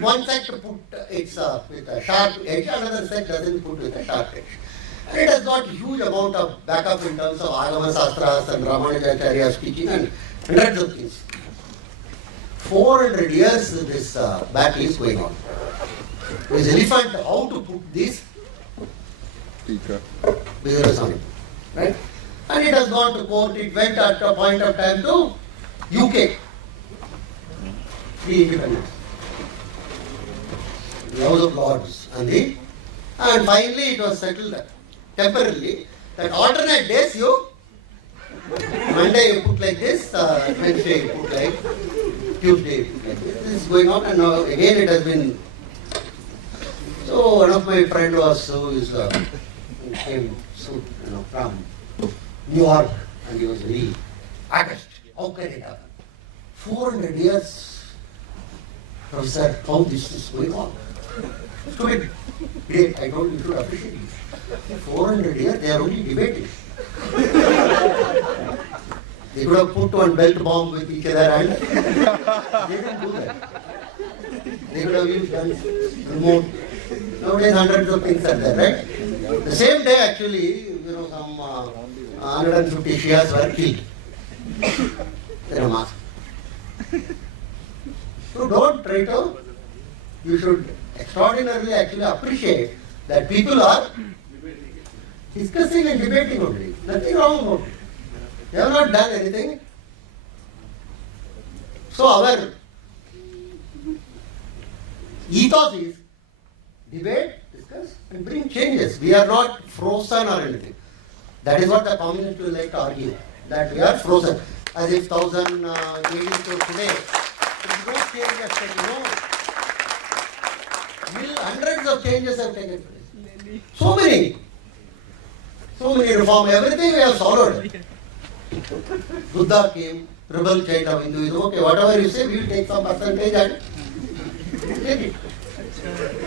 one sect put it's with a sharp edge, another sect doesn't put with a sharp edge. And it has got huge amount of backup in terms of Agama Sastras and Ramanujacharya's teaching and hundreds of things. 400 years this battle is going on. This elephant, how to put this? Business, right? And it has gone to court, it went at a point of time to UK, the independence, the House of Lords, and finally it was settled temporarily that alternate days you, Monday you put like this, Wednesday you put like, Tuesday you put like this. This is going on, and now again it has been. So one of my friend was came from New York, and he was very aghast. How can it happen? 400 years, Professor, how this is going on? Stupid. Great, I told you should appreciate it. 400 years, they are only debating. They could have put one belt bomb with each other and they didn't do that. They could have used guns, remote. Nowadays hundreds of things are there, right? The same day actually, some 150 Shias were killed in a mosque. So don't try to, you should extraordinarily actually appreciate that people are discussing and debating only. Nothing wrong about it. They have not done anything. So our ethos is debate, discuss and bring changes. We are not frozen or anything. That is what the communists will like to argue. That we are frozen. As if 1000 AD to today, there is no change has taken. No. Hundreds of changes have taken place. So many reforms. Everything we have followed. Buddha came, rebel child of Hinduism. Okay, whatever you say, we will take some percentage and take it.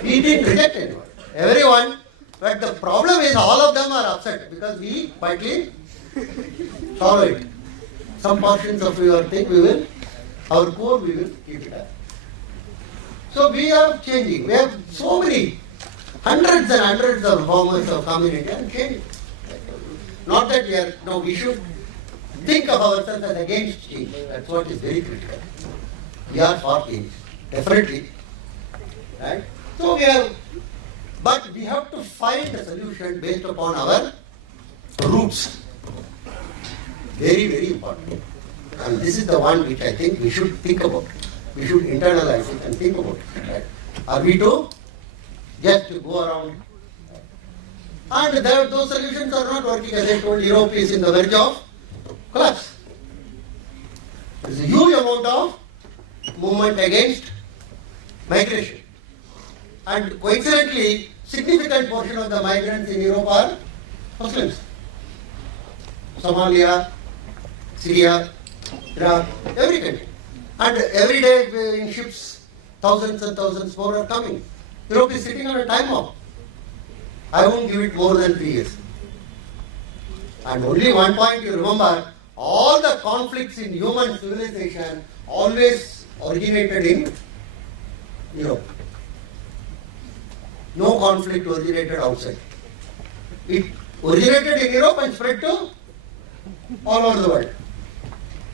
We didn't reject anyone. Everyone. But the problem is all of them are upset because we quietly follow it. Some portions of your thing we will, our core we will keep it up. So we are changing. We have so many, hundreds and hundreds of reformers of community and changing. Not that we are, no, we should think of ourselves as against change. That's what is very critical. We are for change. Definitely. Right? So we are, but we have to find a solution based upon our roots. Very, very important. And this is the one which I think we should think about. We should internalize it and think about it. Right? Are we to just go around? And those solutions are not working. As I told, Europe is in the verge of collapse. There is a huge amount of movement against migration. And coincidentally, significant portion of the migrants in Europe are Muslims. Somalia, Syria, Iraq, every country. And every day in ships, thousands and thousands more are coming. Europe is sitting on a time bomb. I won't give it more than 3 years. And only one point you remember, all the conflicts in human civilization always originated in Europe. No conflict originated outside. It originated in Europe and spread to all over the world.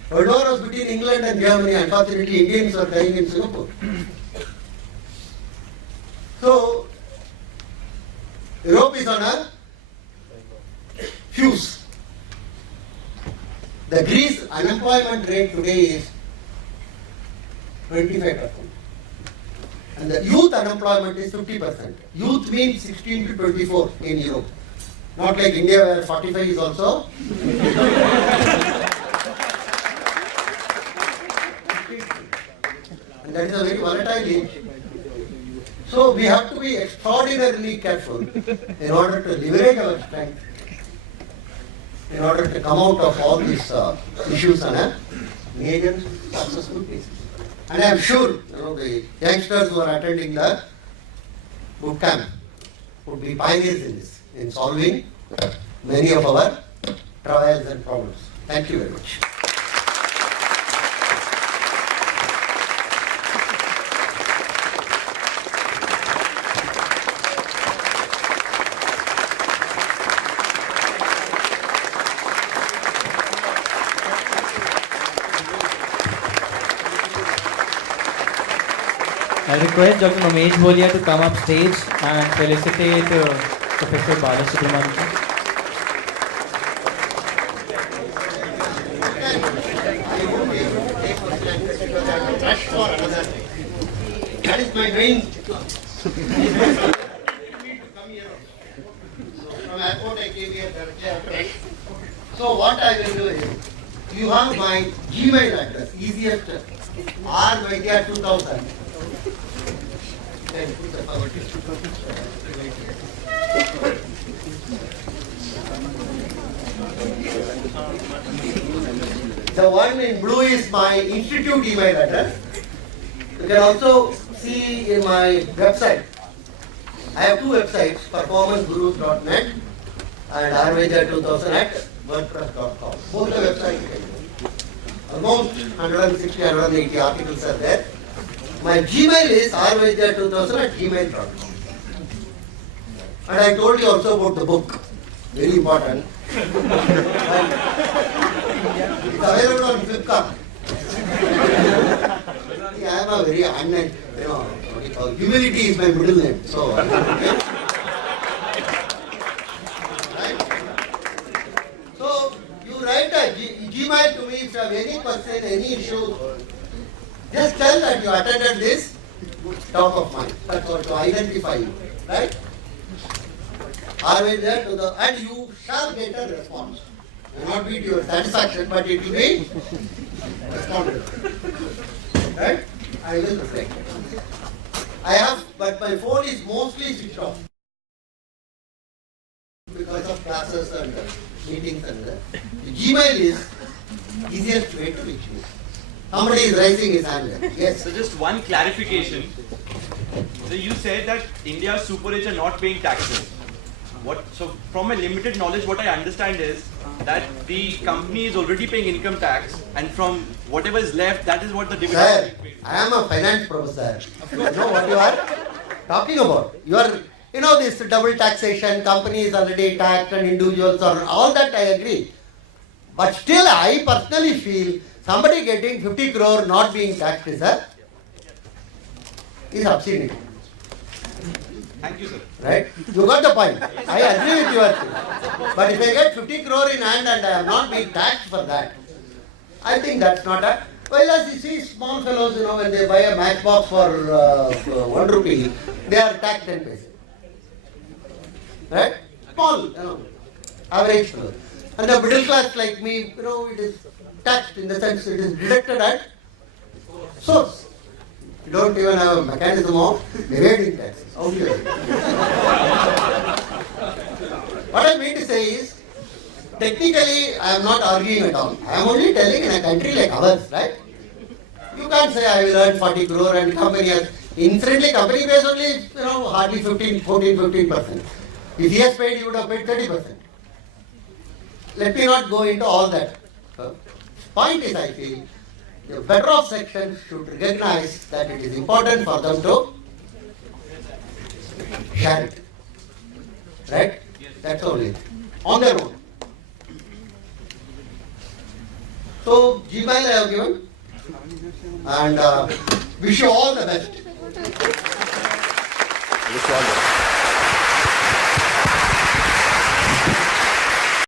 World War was between England and Germany. Unfortunately, Indians were dying in Singapore. So, Europe is on a fuse. The Greece unemployment rate today is 25%. And the youth unemployment is 50%. Youth means 16 to 24 in Europe. Not like India where 45 is also. And that is a very volatile age. So we have to be extraordinarily careful in order to leverage our strength, in order to come out of all these issues on a major successful basis. And I am sure the youngsters who are attending the boot camp would be pioneers in this, in solving many of our trials and problems. Thank you very much. I request Dr. Nomesh Bholia to come up stage and felicitate Professor Balasubramanian. That is my dream. From airport I came here directly. So what I will do is, you have my Gmail address, easiest, rvaidya2000. The one in blue is my institute email address. You can also see in my website. I have two websites, performancegurus.net and rvaidya2000 at wordpress.com. Both the websites you can use. almost 160, 180 articles are there. My Gmail is rvaidya2000@gmail.com. And I told you also about the book. Very important. It's available on Flipkart. See, I am a very unknown, humility is my middle name. So, right? So, you write a Gmail to me if you have any question, any issue. Just tell that you attended this talk of mine. That's what to identify you. Right? Always there to the, and you shall get a response. May not be to your satisfaction, but it will be responded. Right? I will reflect. I have, but my phone is mostly switched off because of classes and meetings and that. The Gmail is easiest way to reach me. Somebody is raising his hand there. Yes. So just one clarification. So you said that India's super rich are not paying taxes. So from my limited knowledge, what I understand is that the company is already paying income tax, and from whatever is left, that is what the dividend Sir, is being paid. I am a finance professor. You know what you are talking about. You are, this double taxation, company is already taxed and individuals are, all that I agree. But still, I personally feel somebody getting 50 crore not being taxed is obscenity. Thank you, sir. Right? You got the point. I agree with your thing. But if I get 50 crore in hand and I am not being taxed for that, I think that's not a. Well, as you see, small fellows, when they buy a matchbox for 1 rupee, they are taxed 10 paise. Right? Small, average fellow. And the middle class like me, it is taxed in the sense it is deducted at source. You don't even have a mechanism of evading taxes. How do you do it? What I mean to say is, technically, I am not arguing at all. I am only telling in a country like ours, right? You can't say I will earn 40 crore and company has, incidentally, company pays only, hardly 15%. If he has paid, he would have paid 30%. Let me not go into all that. Point is, I feel, the better off section should recognize that it is important for them to share it. Right? That's only. On their own. So, Gmail I have given. And wish you all the best. Wish you all the best.